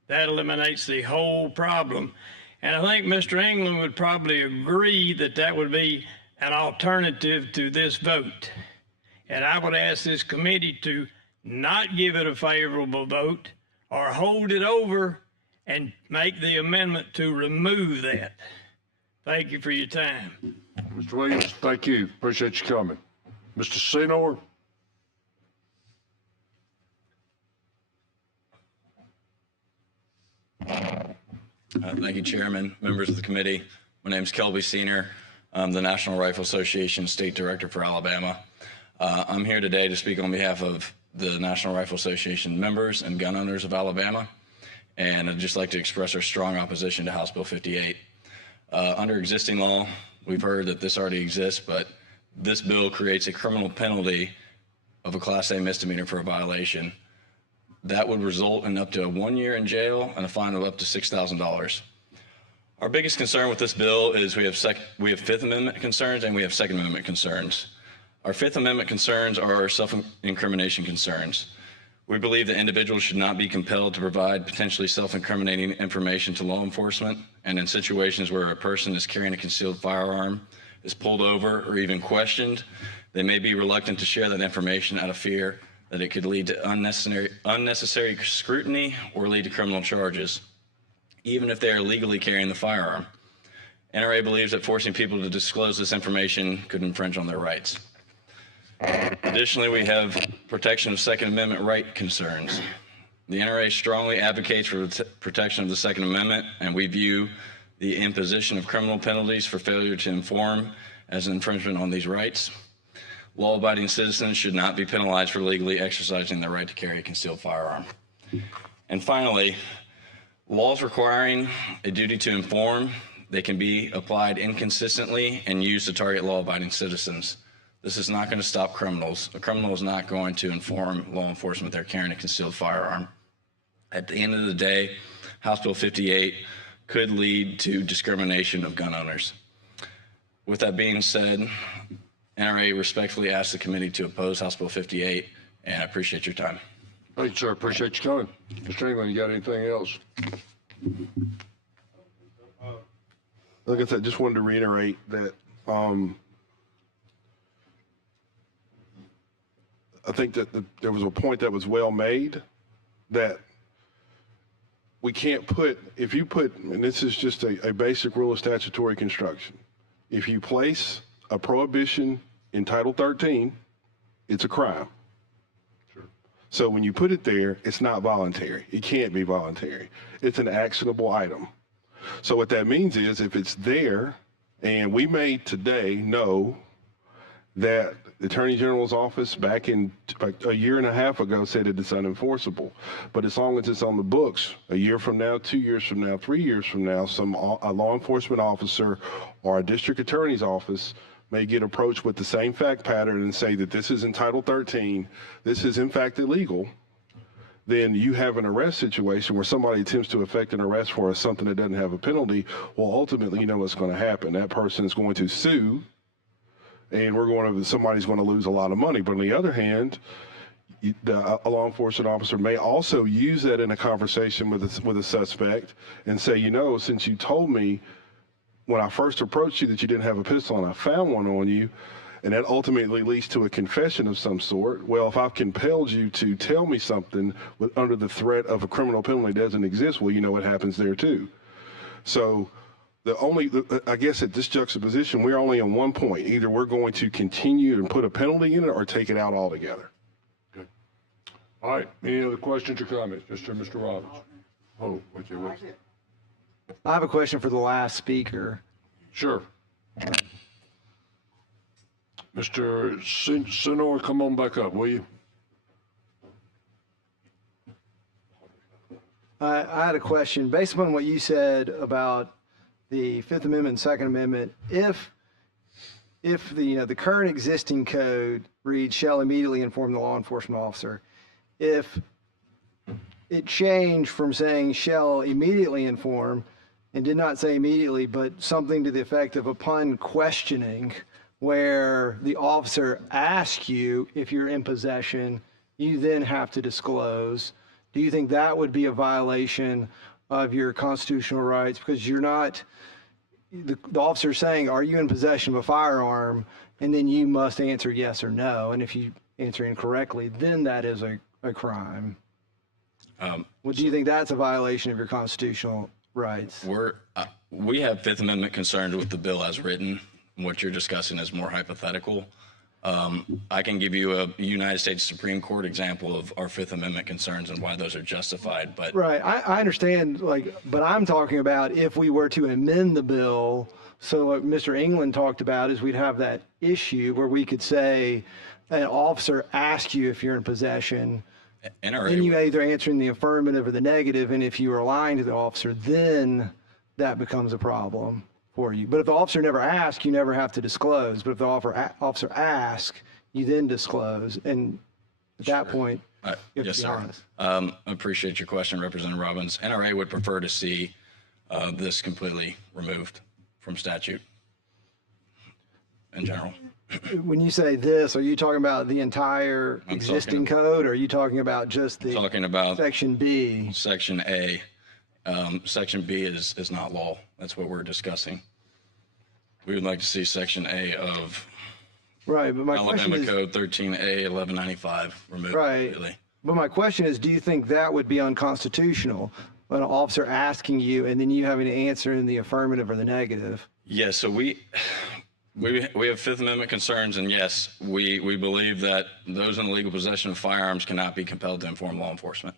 That eliminates the whole problem. And I think Mr. England would probably agree that that would be an alternative to this vote. And I would ask this committee to not give it a favorable vote or hold it over and make the amendment to remove that. Thank you for your time. Mr. Williams, thank you. Appreciate you coming. Mr. Senor. Thank you, Chairman, members of the committee. My name is Kelby Senior. I'm the National Rifle Association State Director for Alabama. I'm here today to speak on behalf of the National Rifle Association members and gun owners of Alabama. And I'd just like to express our strong opposition to House Bill 58. Under existing law, we've heard that this already exists, but this bill creates a criminal penalty of a Class A misdemeanor for a violation. That would result in up to 1 year in jail and a fine of up to $6,000. Our biggest concern with this bill is we have Fifth Amendment concerns and we have Second Amendment concerns. Our Fifth Amendment concerns are self-incrimination concerns. We believe that individuals should not be compelled to provide potentially self-incriminating information to law enforcement, and in situations where a person is carrying a concealed firearm, is pulled over, or even questioned, they may be reluctant to share that information out of fear that it could lead to unnecessary scrutiny or lead to criminal charges, even if they are legally carrying the firearm. NRA believes that forcing people to disclose this information could infringe on their rights. Additionally, we have protection of Second Amendment right concerns. The NRA strongly advocates for the protection of the Second Amendment, and we view the imposition of criminal penalties for failure to inform as an infringement on these rights. Law-abiding citizens should not be penalized for legally exercising their right to carry a concealed firearm. And finally, laws requiring a duty to inform, they can be applied inconsistently and used to target law-abiding citizens. This is not going to stop criminals. A criminal is not going to inform law enforcement they're carrying a concealed firearm. At the end of the day, House Bill 58 could lead to discrimination of gun owners. With that being said, NRA respectfully asks the committee to oppose House Bill 58, and I appreciate your time. Thank you, sir. Appreciate you coming. Mr. England, you got anything else? like I said, just wanted to reiterate that I think that there was a point that was well made that we can't put, if you put, and this is just a basic rule of statutory construction, if you place a prohibition in Title 13, it's a crime. So when you put it there, it's not voluntary. It can't be voluntary. It's an actionable item. So what that means is if it's there, and we may today know that the Attorney General's office back in a year and a half ago said that it's unenforceable. But as long as it's on the books, a year from now, 2 years from now, 3 years from now, a law enforcement officer or a district attorney's office may get approached with the same fact pattern and say that this is in Title 13, this is in fact illegal, then you have an arrest situation where somebody attempts to effect an arrest for something that doesn't have a penalty. Well, ultimately, you know what's going to happen. That person is going to sue, and somebody's going to lose a lot of money. But on the other hand, a law enforcement officer may also use that in a conversation with a suspect and say, you know, since you told me when I first approached you that you didn't have a pistol and I found one on you, and that ultimately leads to a confession of some sort. Well, if I've compelled you to tell me something under the threat of a criminal penalty that doesn't exist, well, you know what happens there too. So I guess at this juxtaposition, we're only on one point. Either we're going to continue and put a penalty in it or take it out altogether. Okay. All right. Any other questions or comments? Mr. Robbins. Oh, what's your I have a question for the last speaker. Sure. Mr. Senor, come on back up, will you? I had a question based upon what you said about the Fifth Amendment and Second Amendment. If the current existing code reads shall immediately inform the law enforcement officer, if it changed from saying shall immediately inform and did not say immediately, but something to the effect of upon questioning, where the officer asks you if you're in possession, you then have to disclose. Do you think that would be a violation of your constitutional rights? Because you're not, the officer saying, are you in possession of a firearm? And then you must answer yes or no. And if you answer incorrectly, then that is a crime. Well, do you think that's a violation of your constitutional rights? We have Fifth Amendment concerns with the bill as written. What you're discussing is more hypothetical. I can give you a United States Supreme Court example of our Fifth Amendment concerns and why those are justified. But right, I understand. But I'm talking about if we were to amend the bill. So what Mr. England talked about is we'd have that issue where we could say an officer asks you if you're in possession. Then you either answer in the affirmative or the negative, and if you are lying to the officer, then that becomes a problem for you. But if the officer never asks, you never have to disclose. But if the officer asks, you then disclose. And at that point, you have to be honest. I appreciate your question, Representative Robbins. NRA would prefer to see this completely removed from statute in general. When you say this, are you talking about the entire existing code, or are you talking about just the Section B? Section A. Section B is not law. That's what we're discussing. We would like to see Section A of but my Alabama question is, Code 13A 1195 removed completely. But my question is, do you think that would be unconstitutional? When an officer asking you and then you having to answer in the affirmative or the negative? Yes, so we have Fifth Amendment concerns, and yes, we believe that those in the legal possession of firearms cannot be compelled to inform law enforcement.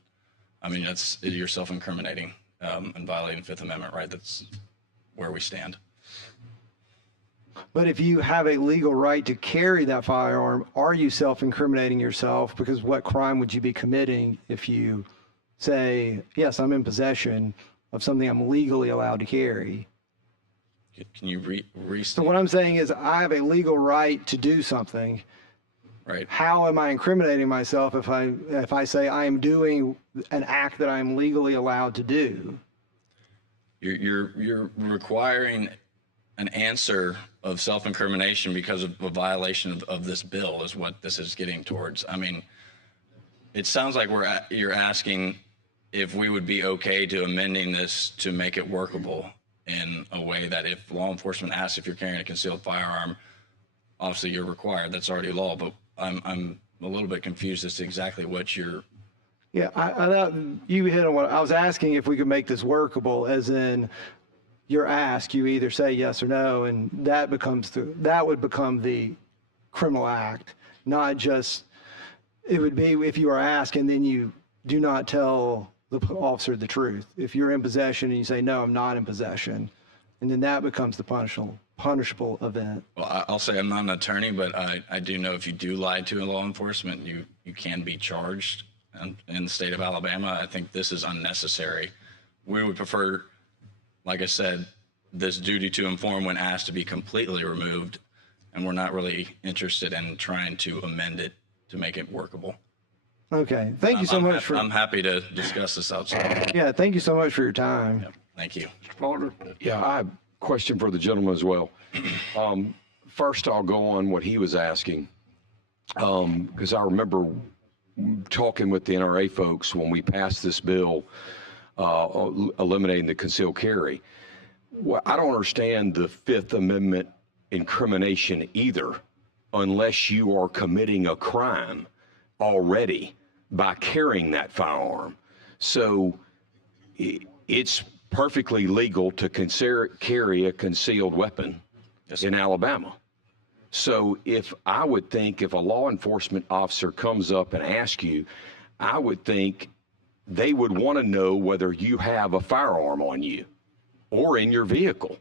I mean, you're self-incriminating and violating Fifth Amendment, right? That's where we stand. But if you have a legal right to carry that firearm, are you self-incriminating yourself? Because what crime would you be committing if you say, yes, I'm in possession of something I'm legally allowed to carry? Can you restate? So what I'm saying is I have a legal right to do something. Right. How am I incriminating myself if I say I am doing an act that I am legally allowed to do? You're requiring an answer of self-incrimination because of a violation of this bill is what this is getting towards. I mean, it sounds like you're asking if we would be okay to amending this to make it workable. in a way that if law enforcement asks if you're carrying a concealed firearm, obviously you're required. That's already law. But I'm a little bit confused as to exactly what you're. Yeah, I thought you hit on what I was asking, if we could make this workable, as in you're asked, you either say yes or no, and that would become the criminal act, not just, it would be if you are asked and then you do not tell the officer the truth. If you're in possession and you say, no, I'm not in possession, and then that becomes the punishable event. Well, I'll say I'm not an attorney, but I do know if you do lie to a law enforcement, you can be charged in the state of Alabama. I think this is unnecessary. We would prefer, like I said, this duty to inform when asked to be completely removed, and we're not really interested in trying to amend it to make it workable. Okay, thank you so much for. I'm happy to discuss this outside. Yeah, thank you so much for your time. Yep, thank you. Mr. Faulkner? Yeah, I have a question for the gentleman as well. First, I'll go on what he was asking, because I remember talking with the NRA folks when we passed this bill eliminating the concealed carry. Well, I don't understand the Fifth Amendment incrimination either, unless you are committing a crime already by carrying that firearm. So it's perfectly legal to carry a concealed weapon in Alabama. So I would think if a law enforcement officer comes up and asks you, I would think they would want to know whether you have a firearm on you or in your vehicle.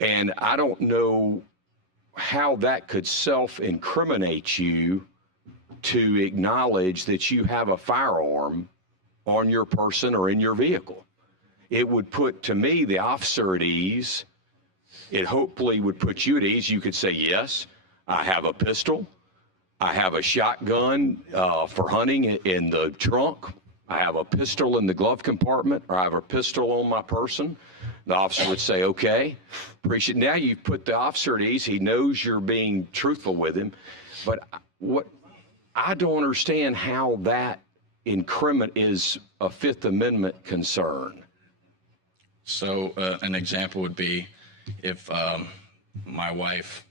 And I don't know how that could self-incriminate you to acknowledge that you have a firearm on your person or in your vehicle. It would put, to me, the officer at ease. It hopefully would put you at ease. You could say, yes, I have a pistol. I have a shotgun for hunting in the trunk. I have a pistol in the glove compartment, or I have a pistol on my person. The officer would say, okay, appreciate it. Now you've put the officer at ease. He knows you're being truthful with him. But what I don't understand how that is a Fifth Amendment concern. So an example would be if my wife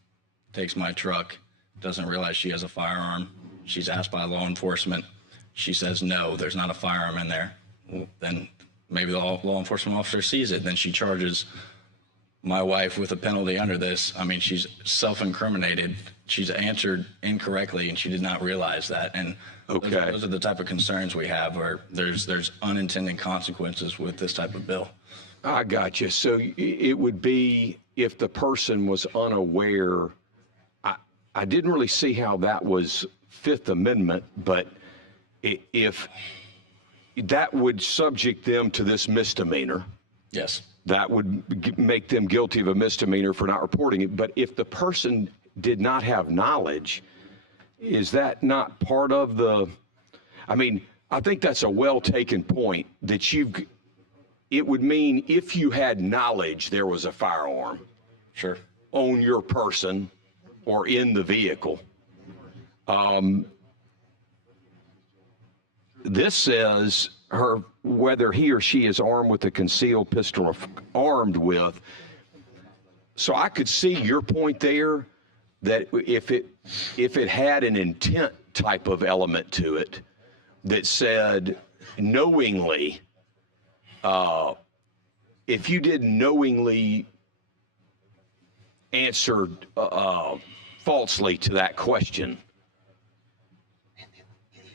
takes my truck, doesn't realize she has a firearm, she's asked by law enforcement, she says, no, there's not a firearm in there. Well, then maybe the law enforcement officer sees it, then she charges my wife with a penalty under this. I mean, she's self-incriminated. She's answered incorrectly, and she did not realize that. And those are the type of concerns we have, where there's unintended consequences with this type of bill. I got you. So it would be if the person was unaware. I didn't really see how that was Fifth Amendment, but if that would subject them to this misdemeanor. Yes. That would make them guilty of a misdemeanor for not reporting it. But if the person did not have knowledge, is that not part of the, I mean, I think that's a well-taken point that it would mean if you had knowledge there was a firearm. Sure. On your person or in the vehicle. This says whether he or she is armed with a concealed pistol or armed with. So I could see your point there, that if it had an intent type of element to it that said knowingly, if you didn't knowingly answer falsely to that question,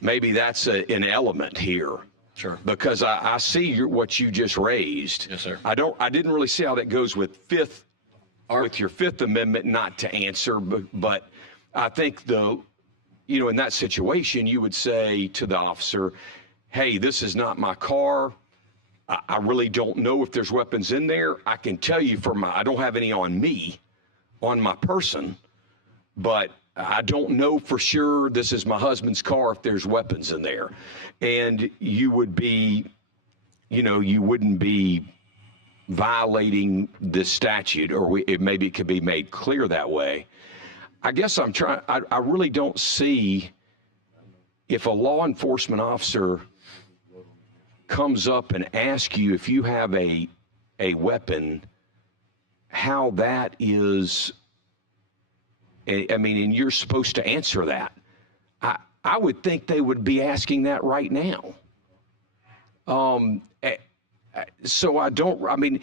maybe that's an element here. Sure. Because I see what you just raised. Yes, sir. I didn't really see how that goes with your Fifth Amendment not to answer, but I think in that situation, you would say to the officer, hey, this is not my car. I really don't know if there's weapons in there. I can tell you I don't have any on me, on my person, but I don't know for sure this is my husband's car if there's weapons in there. And you would be, you wouldn't be violating this statute, or maybe it could be made clear that way. I guess I really don't see if a law enforcement officer comes up and asks you if you have a a weapon, how that is, I mean, and you're supposed to answer that. I would think they would be asking that right now. So I mean,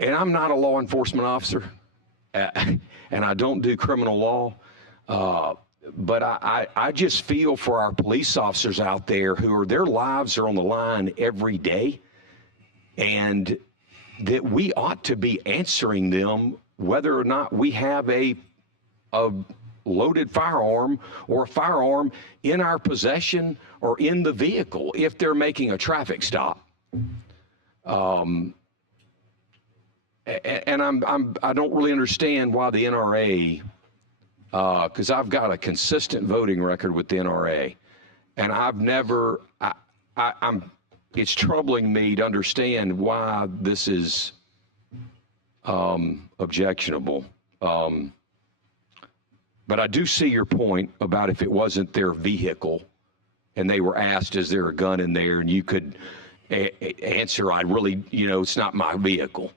and I'm not a law enforcement officer, and I don't do criminal law, but I just feel for our police officers out there their lives are on the line every day, and that we ought to be answering them whether or not we have a loaded firearm or a firearm in our possession or in the vehicle if they're making a traffic stop. And I don't really understand why the NRA, because I've got a consistent voting record with the NRA, and I've never, it's troubling me to understand why this is objectionable. But I do see your point about if it wasn't their vehicle and they were asked, is there a gun in there? And you could answer, I really, it's not my vehicle.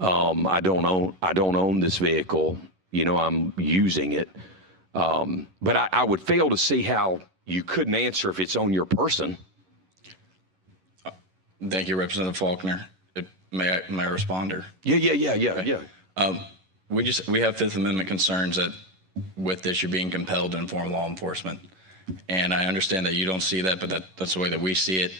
I don't own this vehicle. I'm using it. But I would fail to see how you couldn't answer if it's on your person. Thank you, Representative Faulkner. May I respond? Or? Yeah. We have Fifth Amendment concerns with this, you're being compelled to inform law enforcement. And I understand that you don't see that, but that's the way that we see it.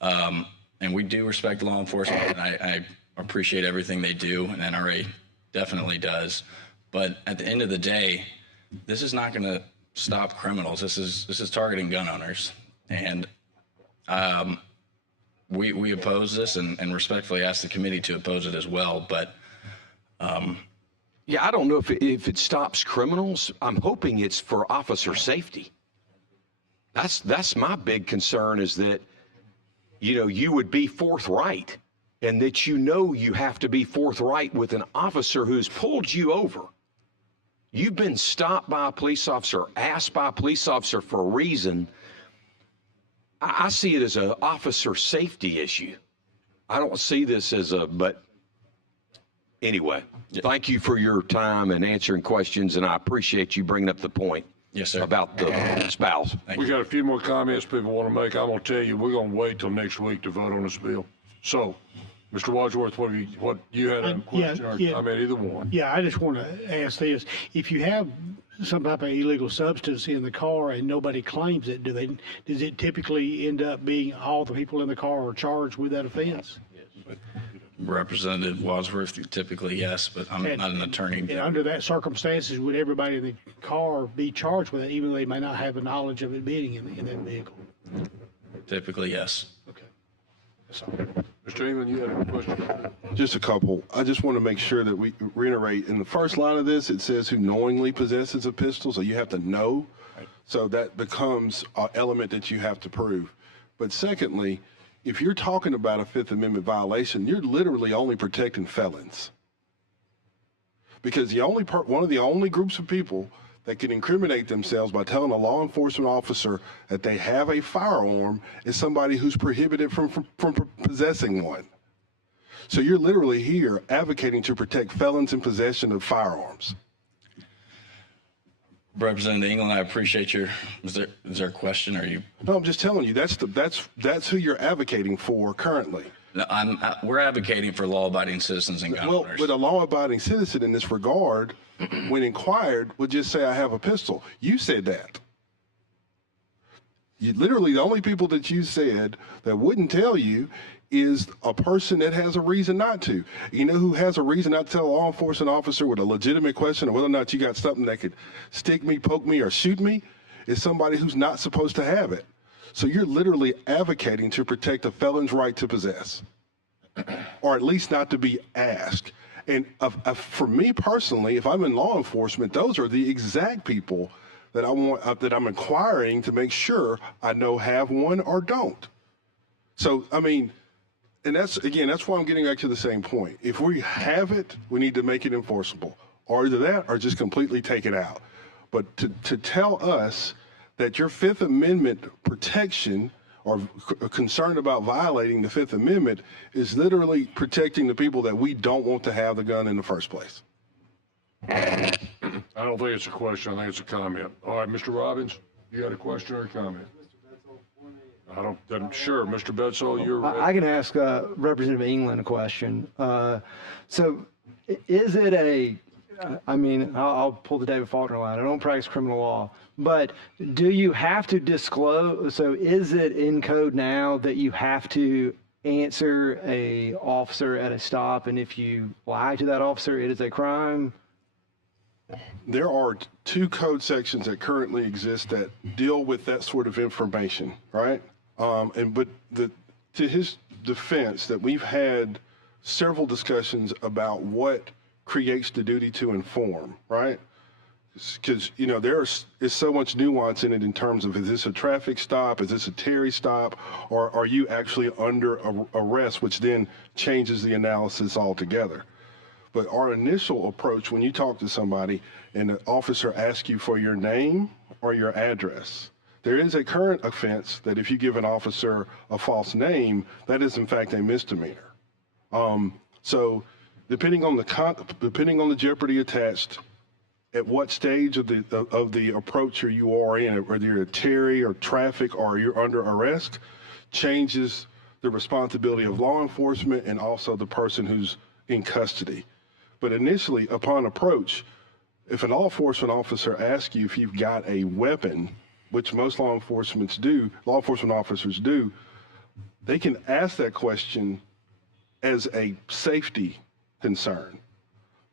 And we do respect law enforcement, and I appreciate everything they do, and NRA definitely does. But at the end of the day, this is not going to stop criminals. This is targeting gun owners. And we oppose this and respectfully ask the committee to oppose it as well. But yeah, I don't know if it stops criminals. I'm hoping it's for officer safety. That's my big concern, is that, you would be forthright, and that you have to be forthright with an officer who's pulled you over. You've been stopped by a police officer, asked by a police officer for a reason. I see it as an officer safety issue. I don't see this but anyway, thank you for your time and answering questions, and I appreciate you bringing up the point. Yes, sir. About the spouse. We got a few more comments people want to make. I'm going to tell you, we're going to wait till next week to vote on this bill. So, Mr. Wadsworth, what you had a question or comment, either one? Yeah, I just want to ask this. If you have some type of illegal substance in the car and nobody claims it, does it typically end up being all the people in the car are charged with that offense? Representative Wadsworth, typically yes, but I'm not an attorney. And under that circumstances, would everybody in the car be charged with it, even though they may not have the knowledge of it being in that vehicle? Typically, yes. Okay. That's all. Mr. Eamon, you had a question? Just a couple. I just want to make sure that we reiterate. In the first line of this, it says who knowingly possesses a pistol, so you have to know. Right. So that becomes an element that you have to prove. But secondly, if you're talking about a Fifth Amendment violation, you're literally only protecting felons. Because one of the only groups of people that can incriminate themselves by telling a law enforcement officer that they have a firearm is somebody who's prohibited from possessing one. So you're literally here advocating to protect felons in possession of firearms. Representative England, I appreciate is there a question? Or you? No, I'm just telling you, that's who you're advocating for currently. No, we're advocating for law-abiding citizens and gun owners. Well, with a law-abiding citizen in this regard, when inquired, would just say, I have a pistol. You said that. Literally, the only people that you said that wouldn't tell you is a person that has a reason not to. You know who has a reason not to tell a law enforcement officer with a legitimate question of whether or not you got something that could stick me, poke me, or shoot me? Is somebody who's not supposed to have it. So you're literally advocating to protect a felon's right to possess, or at least not to be asked. And for me personally, if I'm in law enforcement, those are the exact people that I want, that I'm inquiring to make sure I know have one or don't. So, I mean, and that's why I'm getting back to the same point. If we have it, we need to make it enforceable, or either that or just completely take it out. But to tell us that your Fifth Amendment protection or concerned about violating the Fifth Amendment is literally protecting the people that we don't want to have the gun in the first place. I don't think it's a question. I think it's a comment. All right, Mr. Robbins, you got a question or a comment? Sure, Mr. Bedsole, you're. I can ask Representative England a question. So is it I'll pull the David Faulkner line. I don't practice criminal law, but do you have to disclose? So is it in code now that you have to answer a officer at a stop, and if you lie to that officer, it is a crime? There are 2 code sections that currently exist that deal with that sort of information, right? To his defense, that we've had several discussions about what creates the duty to inform, right? Because there is so much nuance in it in terms of, is this a traffic stop, is this a Terry stop, or are you actually under arrest, which then changes the analysis altogether. But our initial approach, when you talk to somebody and the officer asks you for your name or your address, there is a current offense that if you give an officer a false name, that is in fact a misdemeanor. So depending on the jeopardy attached, at what stage of the approach you are in, whether you're a Terry or traffic or you're under arrest, changes the responsibility of law enforcement and also the person who's in custody. But initially, upon approach, if an law enforcement officer asks you if you've got a weapon, which most law enforcement officers do, they can ask that question as a safety concern.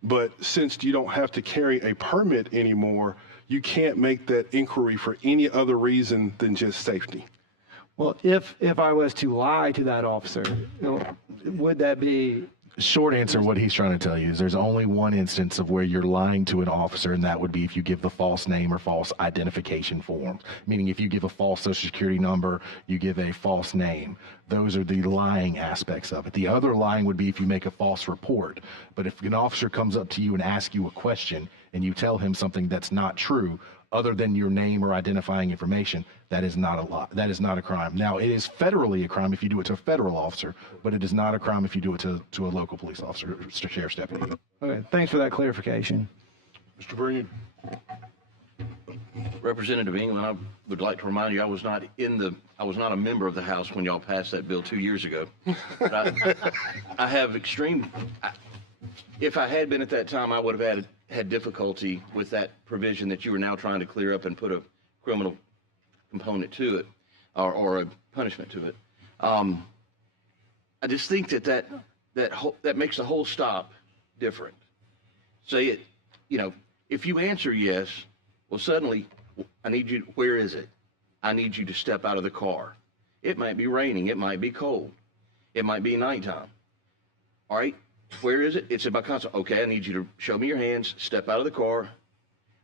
But since you don't have to carry a permit anymore, you can't make that inquiry for any other reason than just safety. Well, if I was to lie to that officer, would that be? Short answer, what he's trying to tell you is there's only one instance of where you're lying to an officer, and that would be if you give the false name or false identification form. Meaning if you give a false social security number, you give a false name. Those are the lying aspects of it. The other lying would be if you make a false report. But if an officer comes up to you and asks you a question and you tell him something that's not true, other than your name or identifying information, that is not a lie. That is not a crime. Now, it is federally a crime if you do it to a federal officer, but it is not a crime if you do it to a local police officer, or sheriff's deputy. Okay, thanks for that clarification. Mr. Breen. Representative England, I would like to remind you, I was not a member of the House when y'all passed that bill 2 years ago. But I have if I had been at that time, I would have had difficulty with that provision that you are now trying to clear up and put a criminal component to it, or a punishment to it. I just think that makes the whole stop different. Say it, if you answer yes, well, suddenly I need you. Where is it? I need you to step out of the car. It might be raining. It might be cold. It might be nighttime. All right. Where is it? It's in my console. Okay, I need you to show me your hands, step out of the car.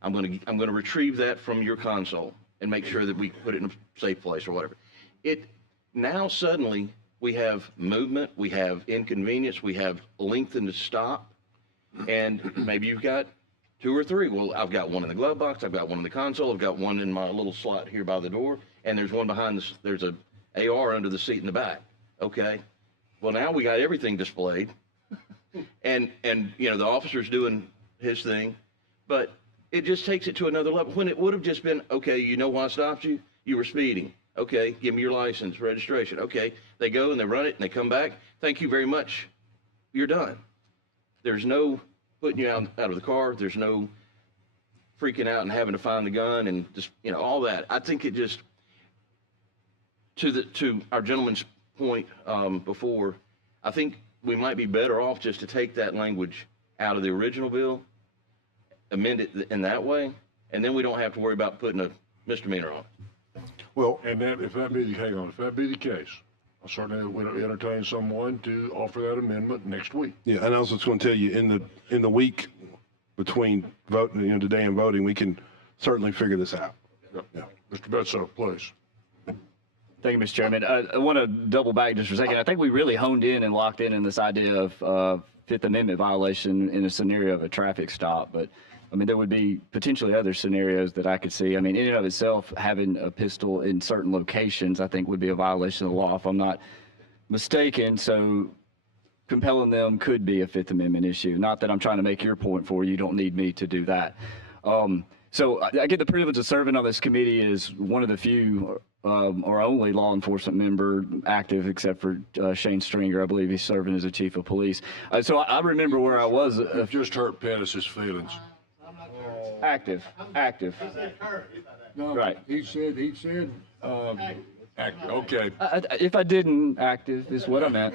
I'm going to retrieve that from your console and make sure that we put it in a safe place or whatever. Now suddenly we have movement, we have inconvenience, we have lengthened stop, and maybe you've got 2 or 3. Well, I've got one in the glove box, I've got one in the console, I've got one in my little slot here by the door, and there's one behind there's a AR under the seat in the back. Okay. Well, now we got everything displayed. And the officer's doing his thing, but it just takes it to another level. When it would have just been, okay, you know why I stopped you? You were speeding. Okay, give me your license, registration. Okay, they go and they run it and they come back. Thank you very much. You're done. There's no putting you out of the car. There's no freaking out and having to find the gun and just, all that. I think it just, to our gentleman's point before, I think we might be better off just to take that language out of the original bill, amend it in that way, and then we don't have to worry about putting a misdemeanor on it. Well, and if that be the case, I certainly would entertain someone to offer that amendment next week. Yeah, and I was just going to tell you, in the week between voting, today and voting, we can certainly figure this out. Yeah. Mr. Bedsole, please. Thank you, Mr. Chairman. I want to double back just for a second. I think we really honed in and locked in this idea of Fifth Amendment violation in a scenario of a traffic stop, but I mean, there would be potentially other scenarios that I could see. I mean, in and of itself, having a pistol in certain locations, I think would be a violation of the law if I'm not mistaken. So compelling them could be a Fifth Amendment issue. Not that I'm trying to make your point for you. You don't need me to do that. So I get the privilege of serving on this committee as one of the few or only law enforcement member active, except for Shane Stringer. I believe he's serving as a chief of police. So I remember where I was. You've just hurt Pettis' feelings. Active. No, Right. He said, active. Okay. If I didn't, active is what I meant.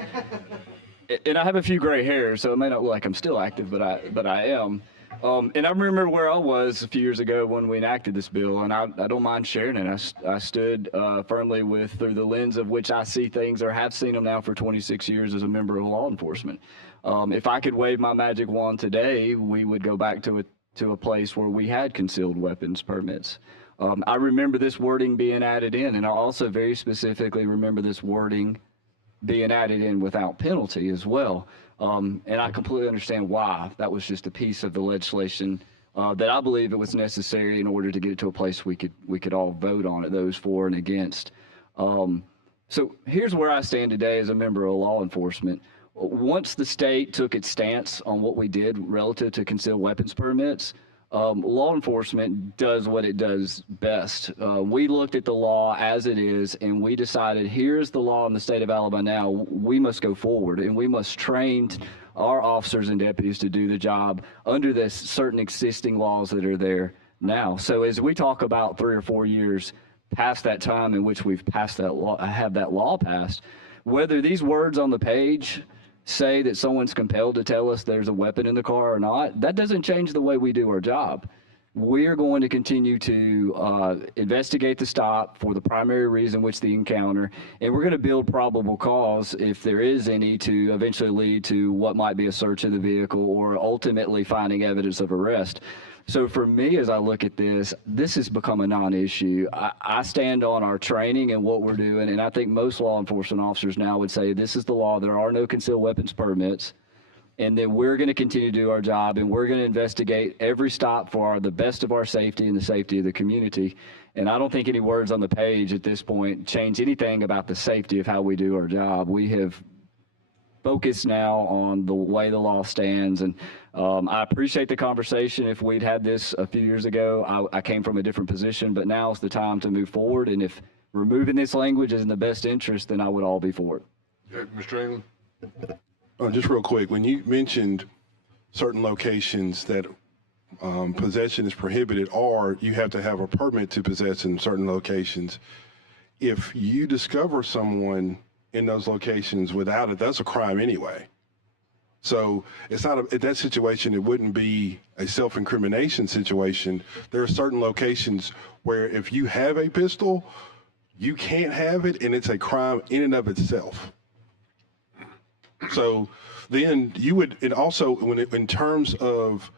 And I have a few gray hairs, so it may not look like I'm still active, but I am. And I remember where I was a few years ago when we enacted this bill, and I don't mind sharing it. I stood firmly through the lens of which I see things, or have seen them now for 26 years as a member of law enforcement. If I could wave my magic wand today, we would go back to a place where we had concealed weapons permits. I remember this wording being added in, and I also very specifically remember this wording being added in without penalty as well. And I completely understand why. That was just a piece of the legislation that I believe it was necessary in order to get it to a place we could all vote on it, those for and against. So here's where I stand today as a member of law enforcement. Once the state took its stance on what we did relative to concealed weapons permits, law enforcement does what it does best. We looked at the law as it is, and we decided, here's the law in the state of Alabama now. We must go forward, and we must train our officers and deputies to do the job under the certain existing laws that are there now. So as we talk about 3 or 4 years past that time in which we've passed that law, have that law passed, whether these words on the page say that someone's compelled to tell us there's a weapon in the car or not, that doesn't change the way we do our job. We are going to continue to investigate the stop for the primary reason, which the encounter, and we're going to build probable cause, if there is any, to eventually lead to what might be a search of the vehicle or ultimately finding evidence of arrest. So for me, as I look at this, this has become a non-issue. I stand on our training and what we're doing, and I think most law enforcement officers now would say this is the law. There are no concealed weapons permits, and then we're going to continue to do our job, and we're going to investigate every stop for the best of our safety and the safety of the community. And I don't think any words on the page at this point change anything about the safety of how we do our job. We have focused now on the way the law stands, and I appreciate the conversation. If we'd had this a few years ago, I came from a different position, but now is the time to move forward, and if removing this language is in the best interest, then I would all be for it. Okay, Mr. England? Just real quick, when you mentioned certain locations that possession is prohibited, or you have to have a permit to possess in certain locations, if you discover someone in those locations without it, that's a crime anyway. So it's not in that situation, it wouldn't be a self-incrimination situation. There are certain locations where if you have a pistol, you can't have it, and it's a crime in and of itself. So then you would, and also in terms of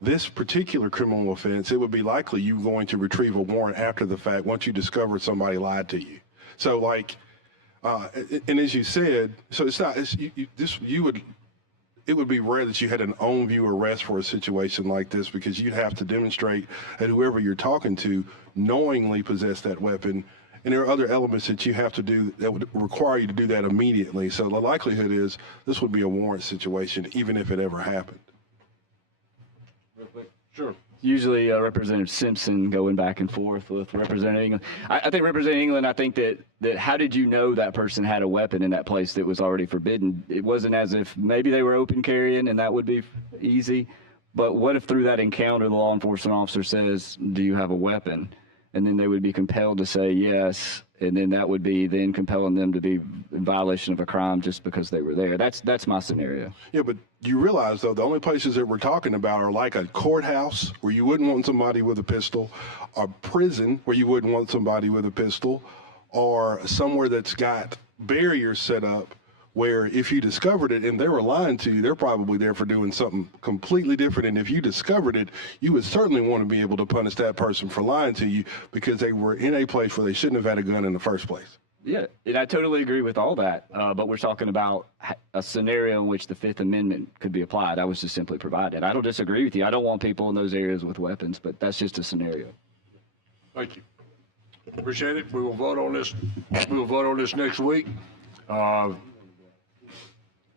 this particular criminal offense, it would be likely you going to retrieve a warrant after the fact once you discover somebody lied to you. So like, and as you said, so it's not, it would be rare that you had an own view arrest for a situation like this, because you'd have to demonstrate that whoever you're talking to knowingly possessed that weapon. And there are other elements that you have to do that would require you to do that immediately. So the likelihood is this would be a warrant situation, even if it ever happened. Sure. Usually Representative Simpson going back and forth with Representative England. I think Representative England, I think that how did you know that person had a weapon in that place that was already forbidden? It wasn't as if maybe they were open carrying and that would be easy. But what if through that encounter the law enforcement officer says, do you have a weapon? And then they would be compelled to say yes, and then that would be then compelling them to be in violation of a crime just because they were there. That's my scenario. Yeah, but you realize, though, the only places that we're talking about are like a courthouse where you wouldn't want somebody with a pistol, a prison where you wouldn't want somebody with a pistol, or somewhere that's got barriers set up where if you discovered it and they were lying to you, they're probably there for doing something completely different. And if you discovered it, you would certainly want to be able to punish that person for lying to you because they were in a place where they shouldn't have had a gun in the first place. Yeah, and I totally agree with all that. But we're talking about a scenario in which the Fifth Amendment could be applied. I was just simply provided. I don't disagree with you. I don't want people in those areas with weapons, but that's just a scenario. Thank you. Appreciate it. We will vote on this. We will vote on this next week. At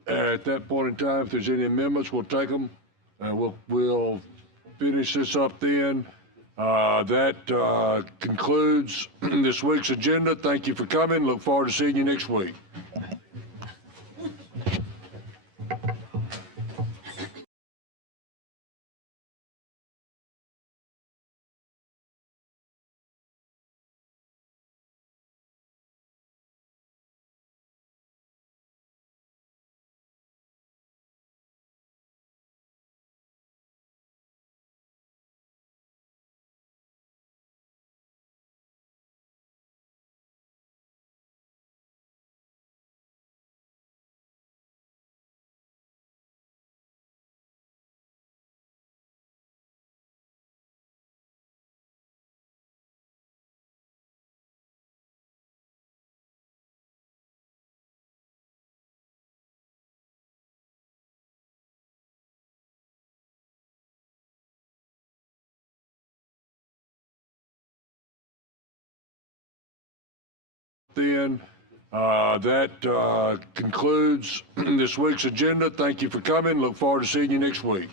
that point in time, if there's any amendments, we'll take them, and we'll finish this up then. That concludes this week's agenda. Thank you for coming. Look forward to seeing you next week. Then that concludes this week's agenda. Thank you for coming. Look forward to seeing you next week.